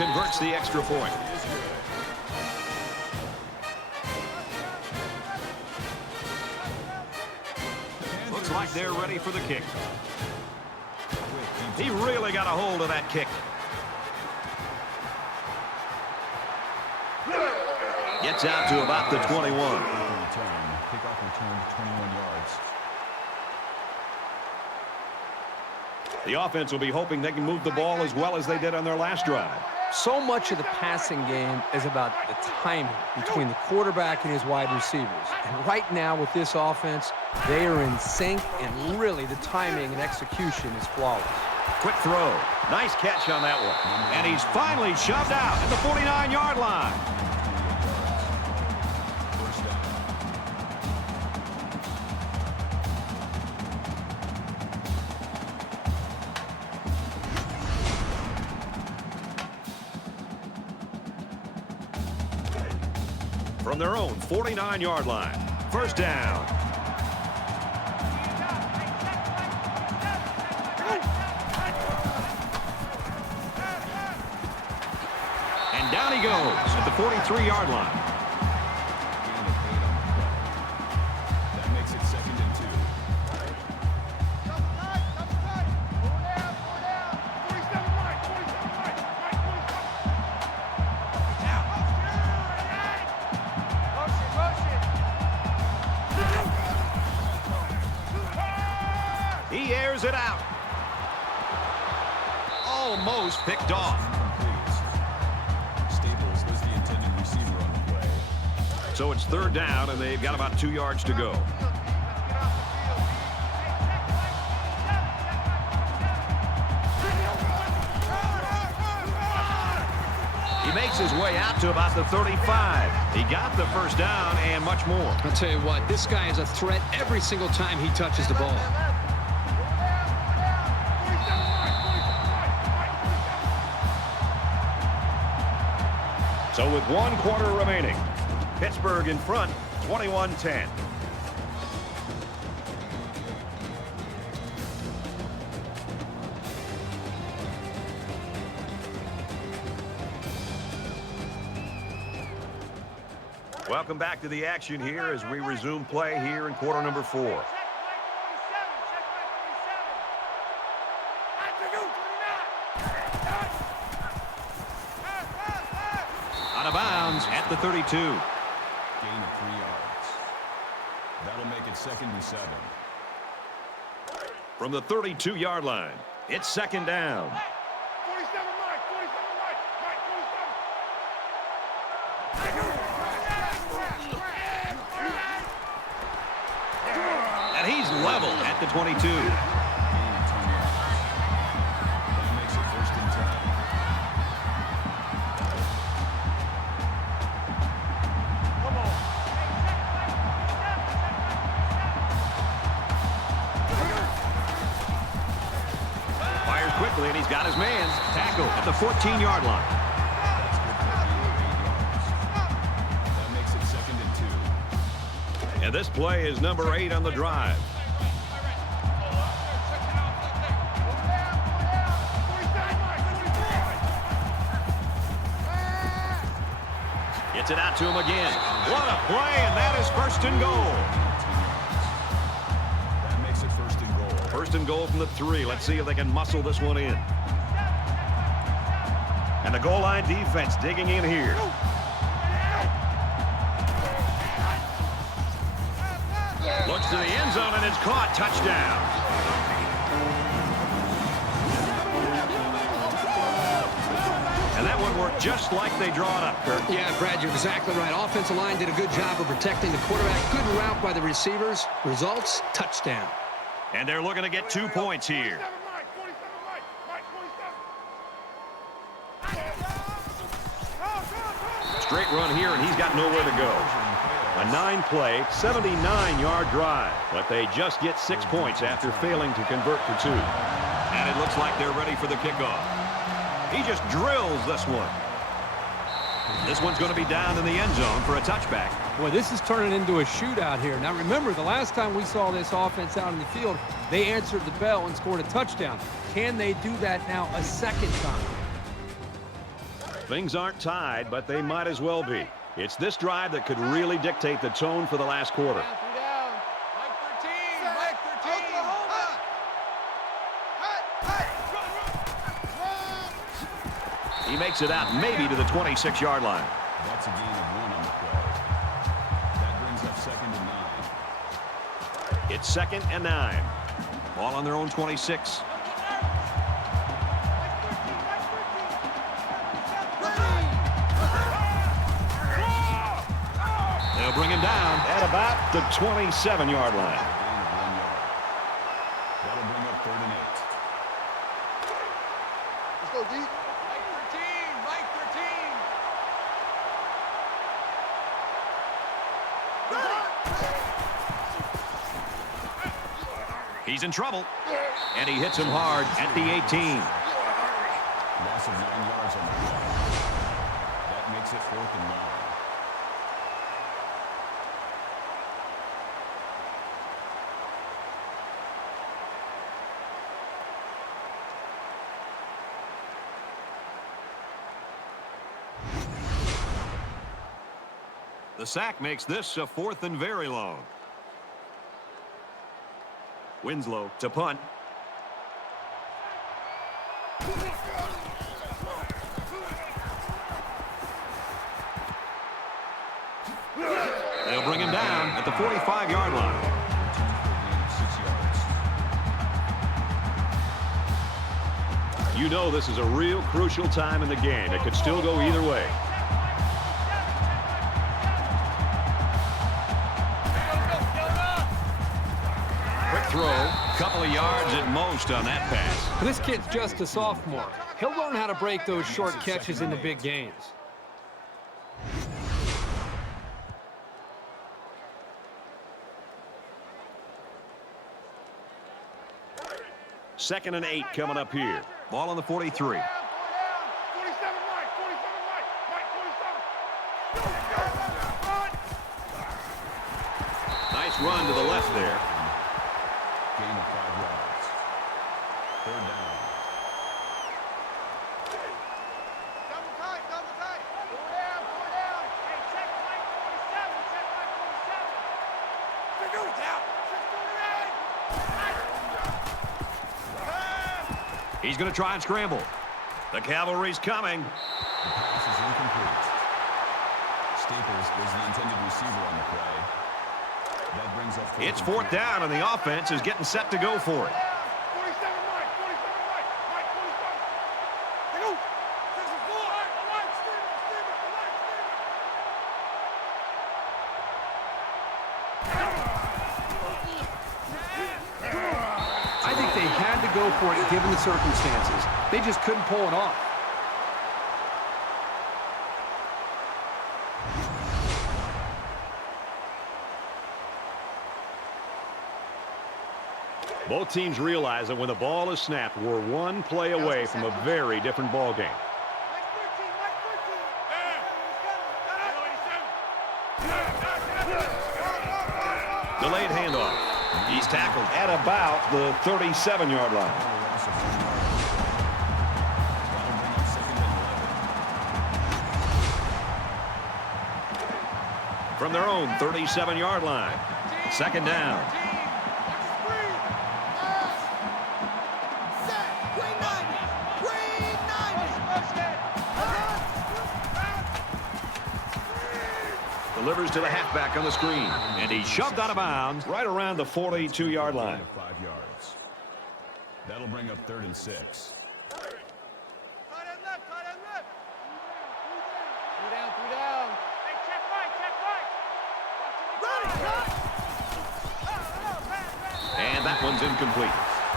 converts the extra point. Looks like they're ready for the kick. He really got a hold of that kick. Gets out to about the 21. Kickoff return to 21 yards. The offense will be hoping they can move the ball as well as they did on their last drive. So much of the passing game is about the timing between the quarterback and his wide receivers. And right now with this offense, they are in sync, and really the timing and execution is flawless. Quick throw. Nice catch on that one. And he's finally shoved out at the 49-yard line. From their own 49-yard line. First down. And down he goes at the 43-yard line. That makes it 2nd and 2. He airs it out. Almost picked off. Staples was the intended receiver on the play. So it's 3rd down, and they've got about 2 yards to go. He makes his way out to about the 35. He got the first down and much more. I'll tell you what, this guy is a threat every single time he touches the ball. So with 1 quarter remaining, Pittsburgh in front, 21-10. Welcome back to the action here as we resume play here in quarter number 4. Out of bounds at the 32. Gain of 3 yards. That'll make it 2nd and 7. From the 32-yard line, it's 2nd down. 47 Mike, 47 Mike, And he's level at the 22. Gain of 10 yards. That makes it 1st and 10. Fires quickly, and he's got his man tackled at the 14-yard line. That's good for a gain of 8 yards. That makes it 2nd and 2. And this play is number 8 on the drive. Gets it out to him again. What a play, and that is 1st and goal. That makes it 1st and goal. 1st and goal from the 3. Let's see if they can muscle this one in. And the goal line defense digging in here. Looks to the end zone, and it's caught. Touchdown. And that one worked just like they draw it up, Kirk. Yeah, Brad, you're exactly right. Offensive line did a good job of protecting the quarterback. Good route by the receivers. Results, touchdown. And they're looking to get 2 points here. 47 Mike, 47 Mike, Mike, 47. Straight run here, and he's got nowhere to go. A 9-play, 79-yard drive. But they just get 6 points after failing to convert for 2. And it looks like they're ready for the kickoff. He just drills this one. This one's going to be down in the end zone for a touchback. Boy, this is turning into a shootout here. Now, remember, the last time we saw this offense out in the field, they answered the bell and scored a touchdown. Can they do that now a second time? Things aren't tied, but they might as well be. It's this drive that could really dictate the tone for the last quarter. Three down. Mike 13. Mike 13. He makes it out maybe to the 26-yard line. That's a gain of 1 on the play. That brings up 2nd and 9. It's 2nd and 9. Ball on their own 26. They'll bring him down at about the 27-yard line. Gain of 1 yard. That'll bring up 3rd and 8. Let's go, D. Mike 13. Mike 13. He's in trouble, and he hits him hard at the 18. Loss of 9 yards on the play. That makes it 4th and 9. The sack makes this a 4th and very long. Winslow to punt. They'll bring him down at the 45-yard line. You know this is a real crucial time in the game. It could still go either way. Throw, couple of yards at most on that pass. This kid's just a sophomore. He'll learn how to break those short catches into big games. Second and 8 coming up here. Ball on the 43. 47 Mike. 47 Mike. Mike 47. Nice run to the left there. Gain of 5 yards. 3rd down. Double tight. Double tight. Go down. Go down. Hey, check Mike 47. Check Mike 47. Check it down. 648. He's going to try and scramble. The cavalry's coming. The pass is incomplete. Staples was the intended receiver on the play. That brings up 4th It's and 4th 2. down, and the offense is getting set to go for it. 47 Mike. 47 Mike. Mike 47. Go. 64. Mike I think they had to go for it given the circumstances. They just couldn't pull it off. Both teams realize that when the ball is snapped, we're one play away from a very different ball game. Mike 13. Mike 13. Delayed handoff. He's tackled at about the 37-yard line. Loss of 1 yard. That'll bring up 2nd and 11. From their own 37-yard line. 2nd down. Delivers to the halfback on the screen. And he's shoved out of bounds right around the 42-yard line. Gain of 5 yards. That'll bring up 3rd and 6. Tight end left. Tight end left. 3 down. 3 down. Hey, check right. Check right. And that one's incomplete.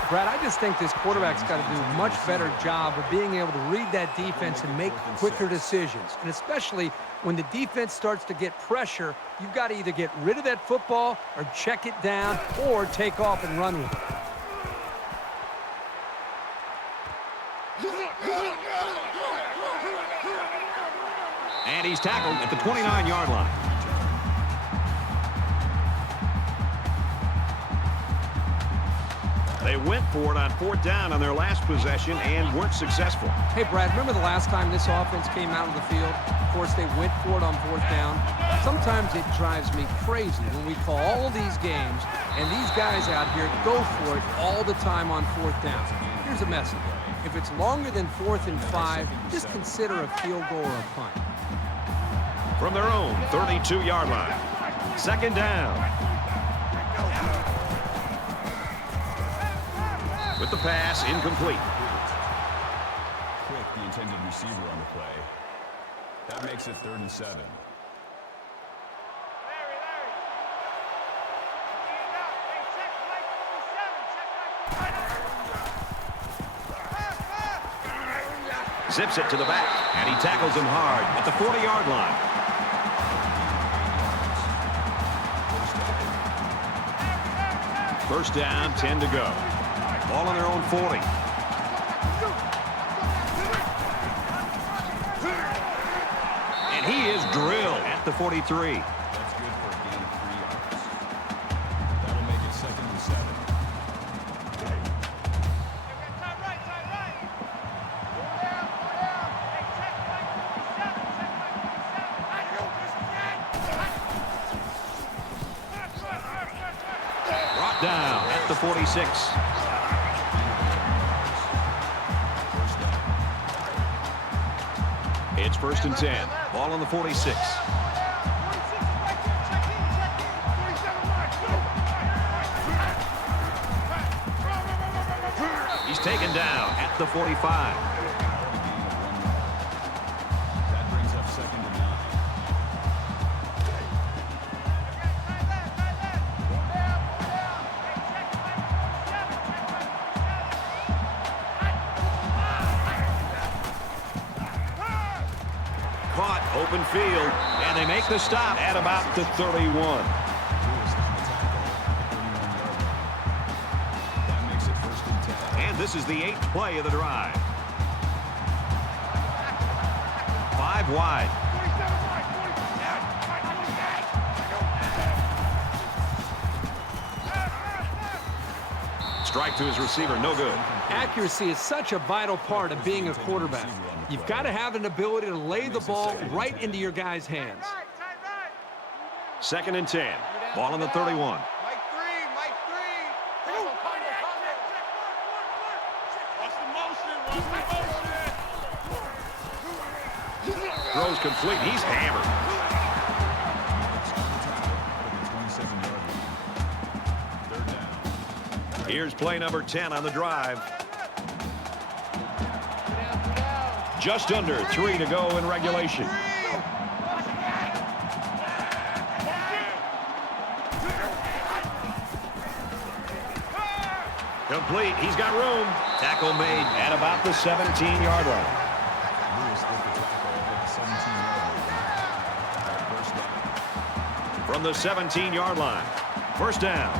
Brad, I just think this quarterback's got to do a much better job of being able to read that defense and make quicker decisions. And especially when the defense starts to get pressure, you've got to either get rid of that football or check it down or take off and run with it. And he's tackled at the 29-yard line. They went for it on 4th down on their last possession and weren't successful. Hey, Brad, remember the last time this offense came out of the field? Of course, they went for it on 4th down. Sometimes it drives me crazy when we call all these games and these guys out here go for it all the time on 4th down. Here's a message. If it's longer than 4th and 5, just consider a field goal or a punt. From their own 32-yard line. 2nd down. With the pass, incomplete. Quick, the intended receiver on the play. That makes it 3rd and 7. Zips it to the back, and he tackles him hard at the 40-yard line. First down, 10 to go. Ball on their own 40. And he is drilled at the 43. That's good for a gain of 3 yards. That'll make it 2nd and 7. Brought down at the 46. It's 1st and 10. Ball on the 46. He's taken down at the 45. That brings up 2nd and 9. Caught, open field, and they make the stop at about the 31. That makes it 1st and 10. And this is the 8th play of the drive. 5 wide. Strike to his receiver, no good. Accuracy is such a vital part of being a quarterback. You've got to have an ability to lay the ball right into your guys' hands. 2nd and 10. Ball on the 31. Mike 3, Mike 3. Watch the motion, watch the motion. Throws complete. He's hammered. 27-yard line. 3rd down. Here's play number 10 on the drive. Just under 3 to go in regulation. Complete. He's got room. Tackle made at about the 17-yard line. Lewis with the tackle at the 17-yard line. 1st down. From the 17-yard line. 1st down.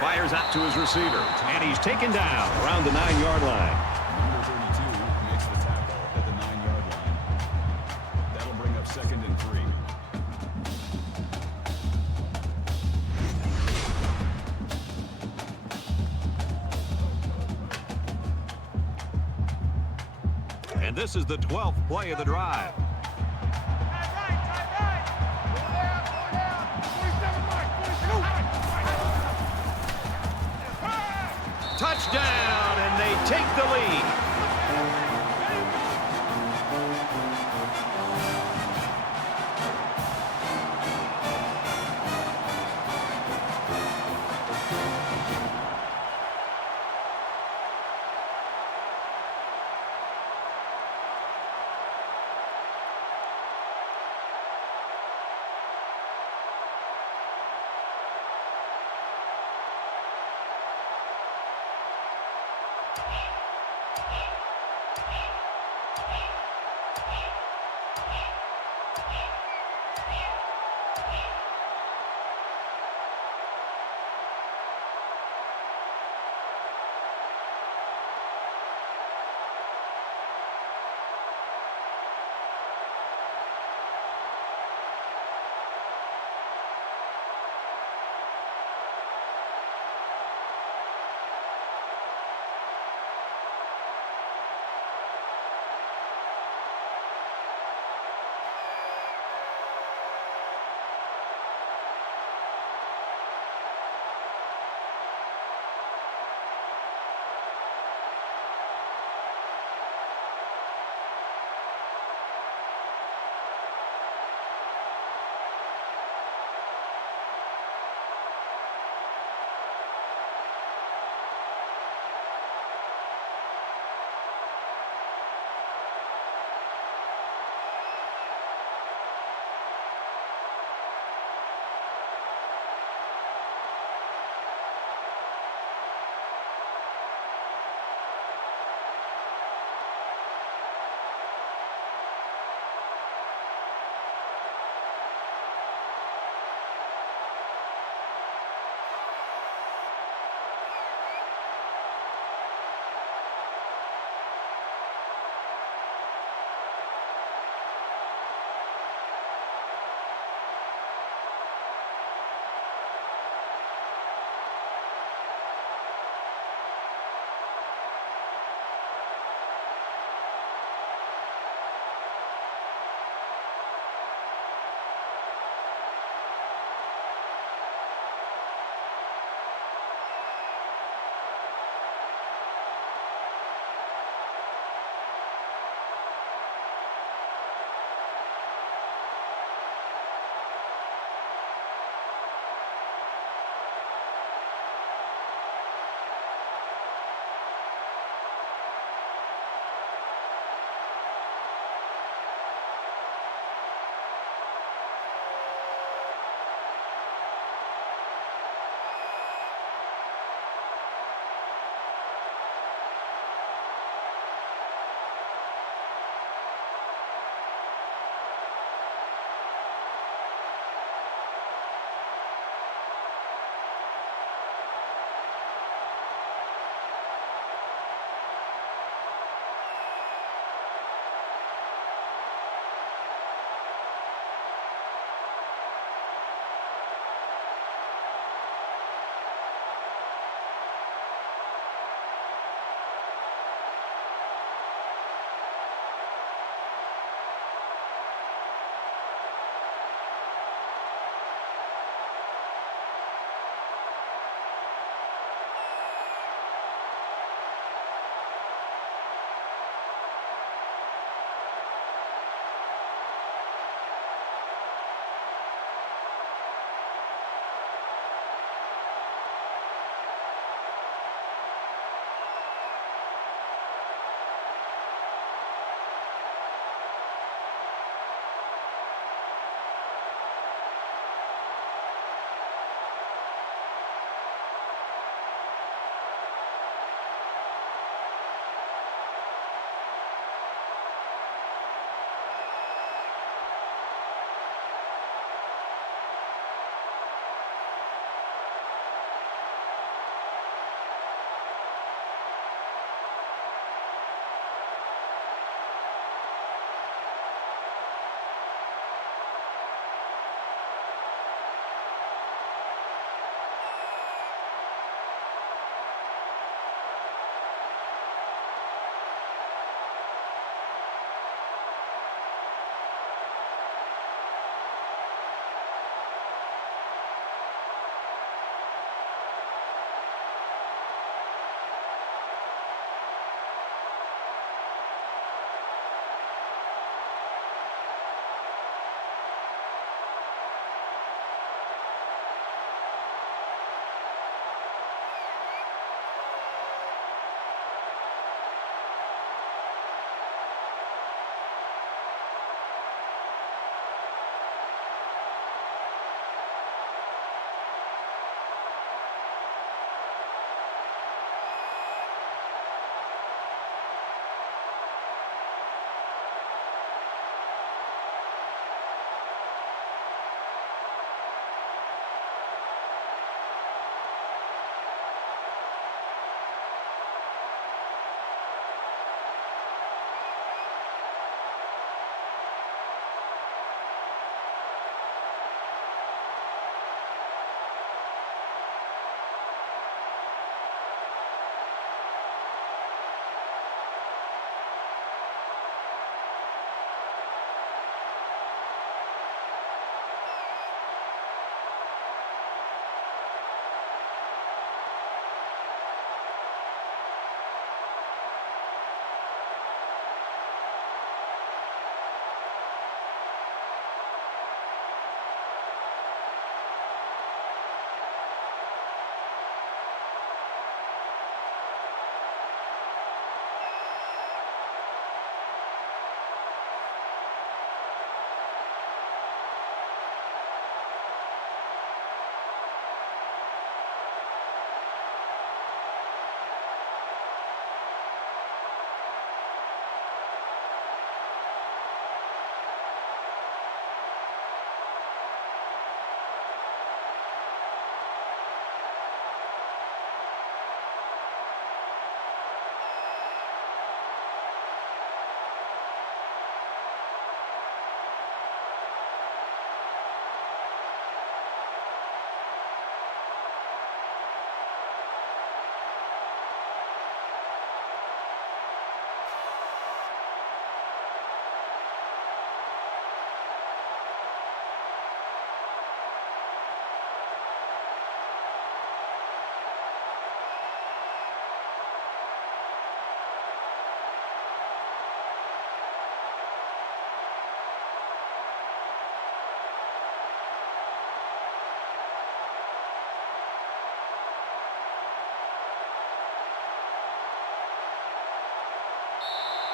Fires out to his receiver, and he's taken down around the 9-yard line. Number 32 makes the tackle at the 9-yard line. That'll bring up 2nd and 3. And this is the 12th play of the drive. Touchdown, and they take the lead.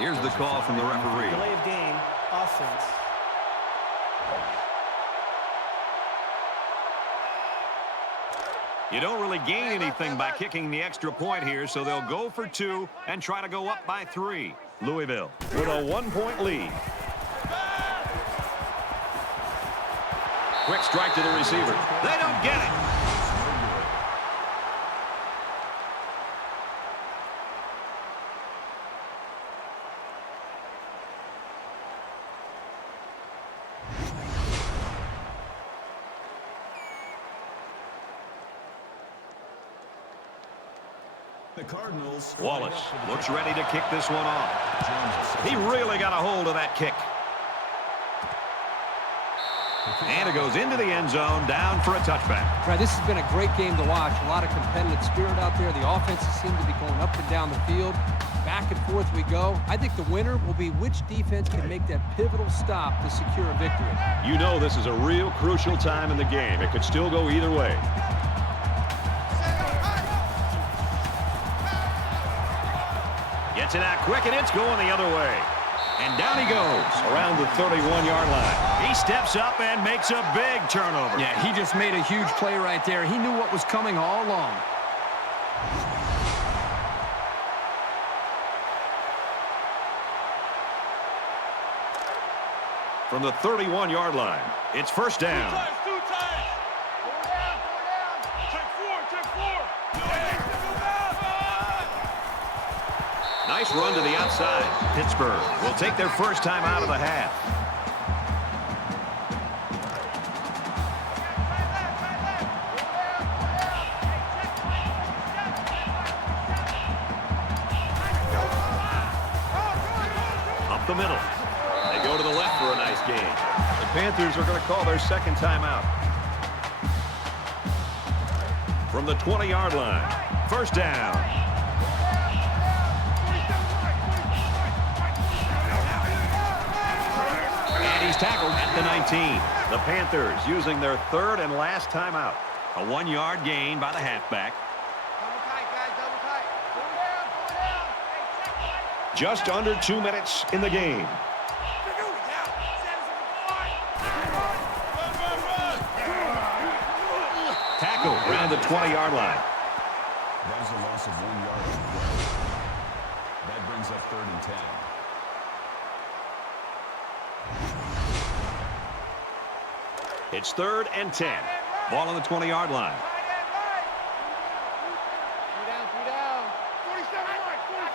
Here's the call from the referee. Delay of game, offense. You don't really gain anything by kicking the extra point here, so they'll go for 2 and try to go up by 3. Louisville with a 1-point lead. Quick strike to the receiver. They don't get it. The Cardinals. Wallace looks ready to kick this one off. He really got a hold of that kick. And it goes into the end zone, down for a touchback. Right, this has been a great game to watch. A lot of competitive spirit out there. The offenses seem to be going up and down the field. Back and forth we go. I think the winner will be which defense can make that pivotal stop to secure a victory. You know this is a real crucial time in the game. It could still go either way. Gets it out quick, and it's going the other way. And down he goes around the 31-yard line. He steps up and makes a big turnover. Yeah, he just made a huge play right there. He knew what was coming all along. From the 31-yard line, it's first down. Two times. Four down. Check four. Nice run to the outside. Pittsburgh will take their first time out of the half. Up the middle. They go to the left for a nice gain. The Panthers are going to call their second timeout. From the 20-yard line, first down. He's tackled at the 19. The Panthers using their third and last timeout. A 1-yard gain by the halfback. Double tight, guys. Double tight. Four down. Just under 2 minutes in the game. Tackle around the 20-yard line. That is a loss of 1 yard on the play. That brings up 3rd and 10. It's 3rd and 10. Ball on the 20-yard line. Three down. 47 right. 47.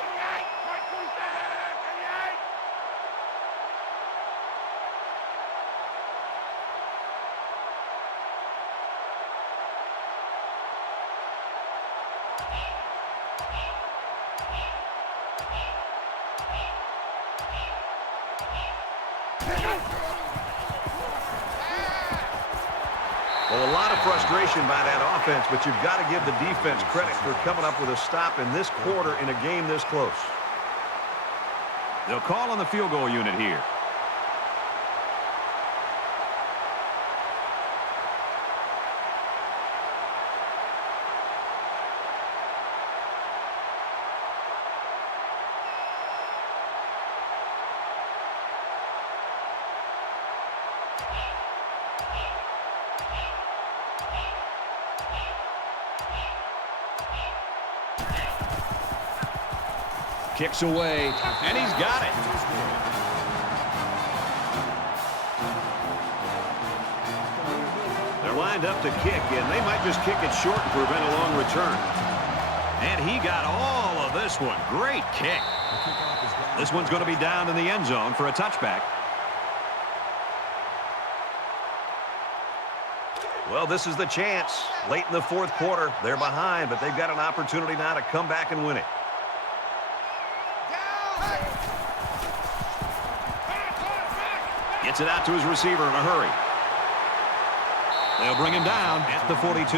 Well, a lot of frustration by that offense, but you've got to give the defense credit for coming up with a stop in this quarter in a game this close. They'll call on the field goal unit here. Kicks away, and he's got it. They're lined up to kick, and they might just kick it short and prevent a long return. And he got all of this one. Great kick. This one's going to be down in the end zone for a touchback. Well, this is the chance. Late in the 4th quarter, they're behind, but they've got an opportunity now to come back and win it. Gets it out to his receiver in a hurry. They'll bring him down at the 42.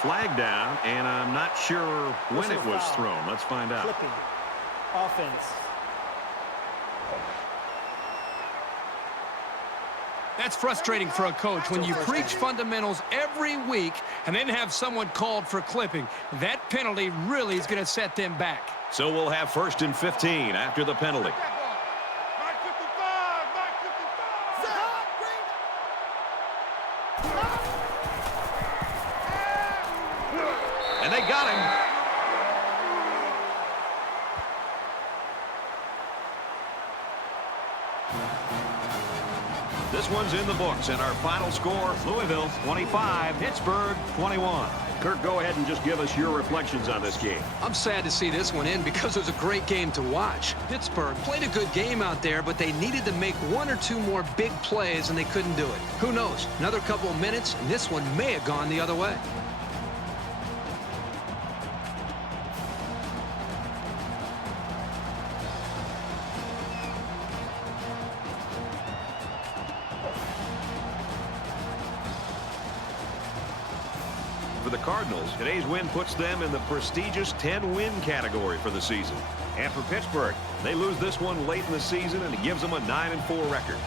Flag down, and I'm not sure when it was thrown. Let's find out. Flipping. Offense. That's frustrating for a coach when you preach fundamentals every week and then have someone called for clipping. That penalty really is going to set them back. So we'll have 1st and 15 after the penalty. They got him. This one's in the books, and our final score, Louisville 25, Pittsburgh 21. Kirk, go ahead and just give us your reflections on this game. I'm sad to see this one end because it was a great game to watch. Pittsburgh played a good game out there, but they needed to make one or two more big plays, and they couldn't do it. Who knows? Another couple of minutes, and this one may have gone the other way. For the Cardinals, today's win puts them in the prestigious 10-win category for the season. And for Pittsburgh, they lose this one late in the season, and it gives them a 9-4 record.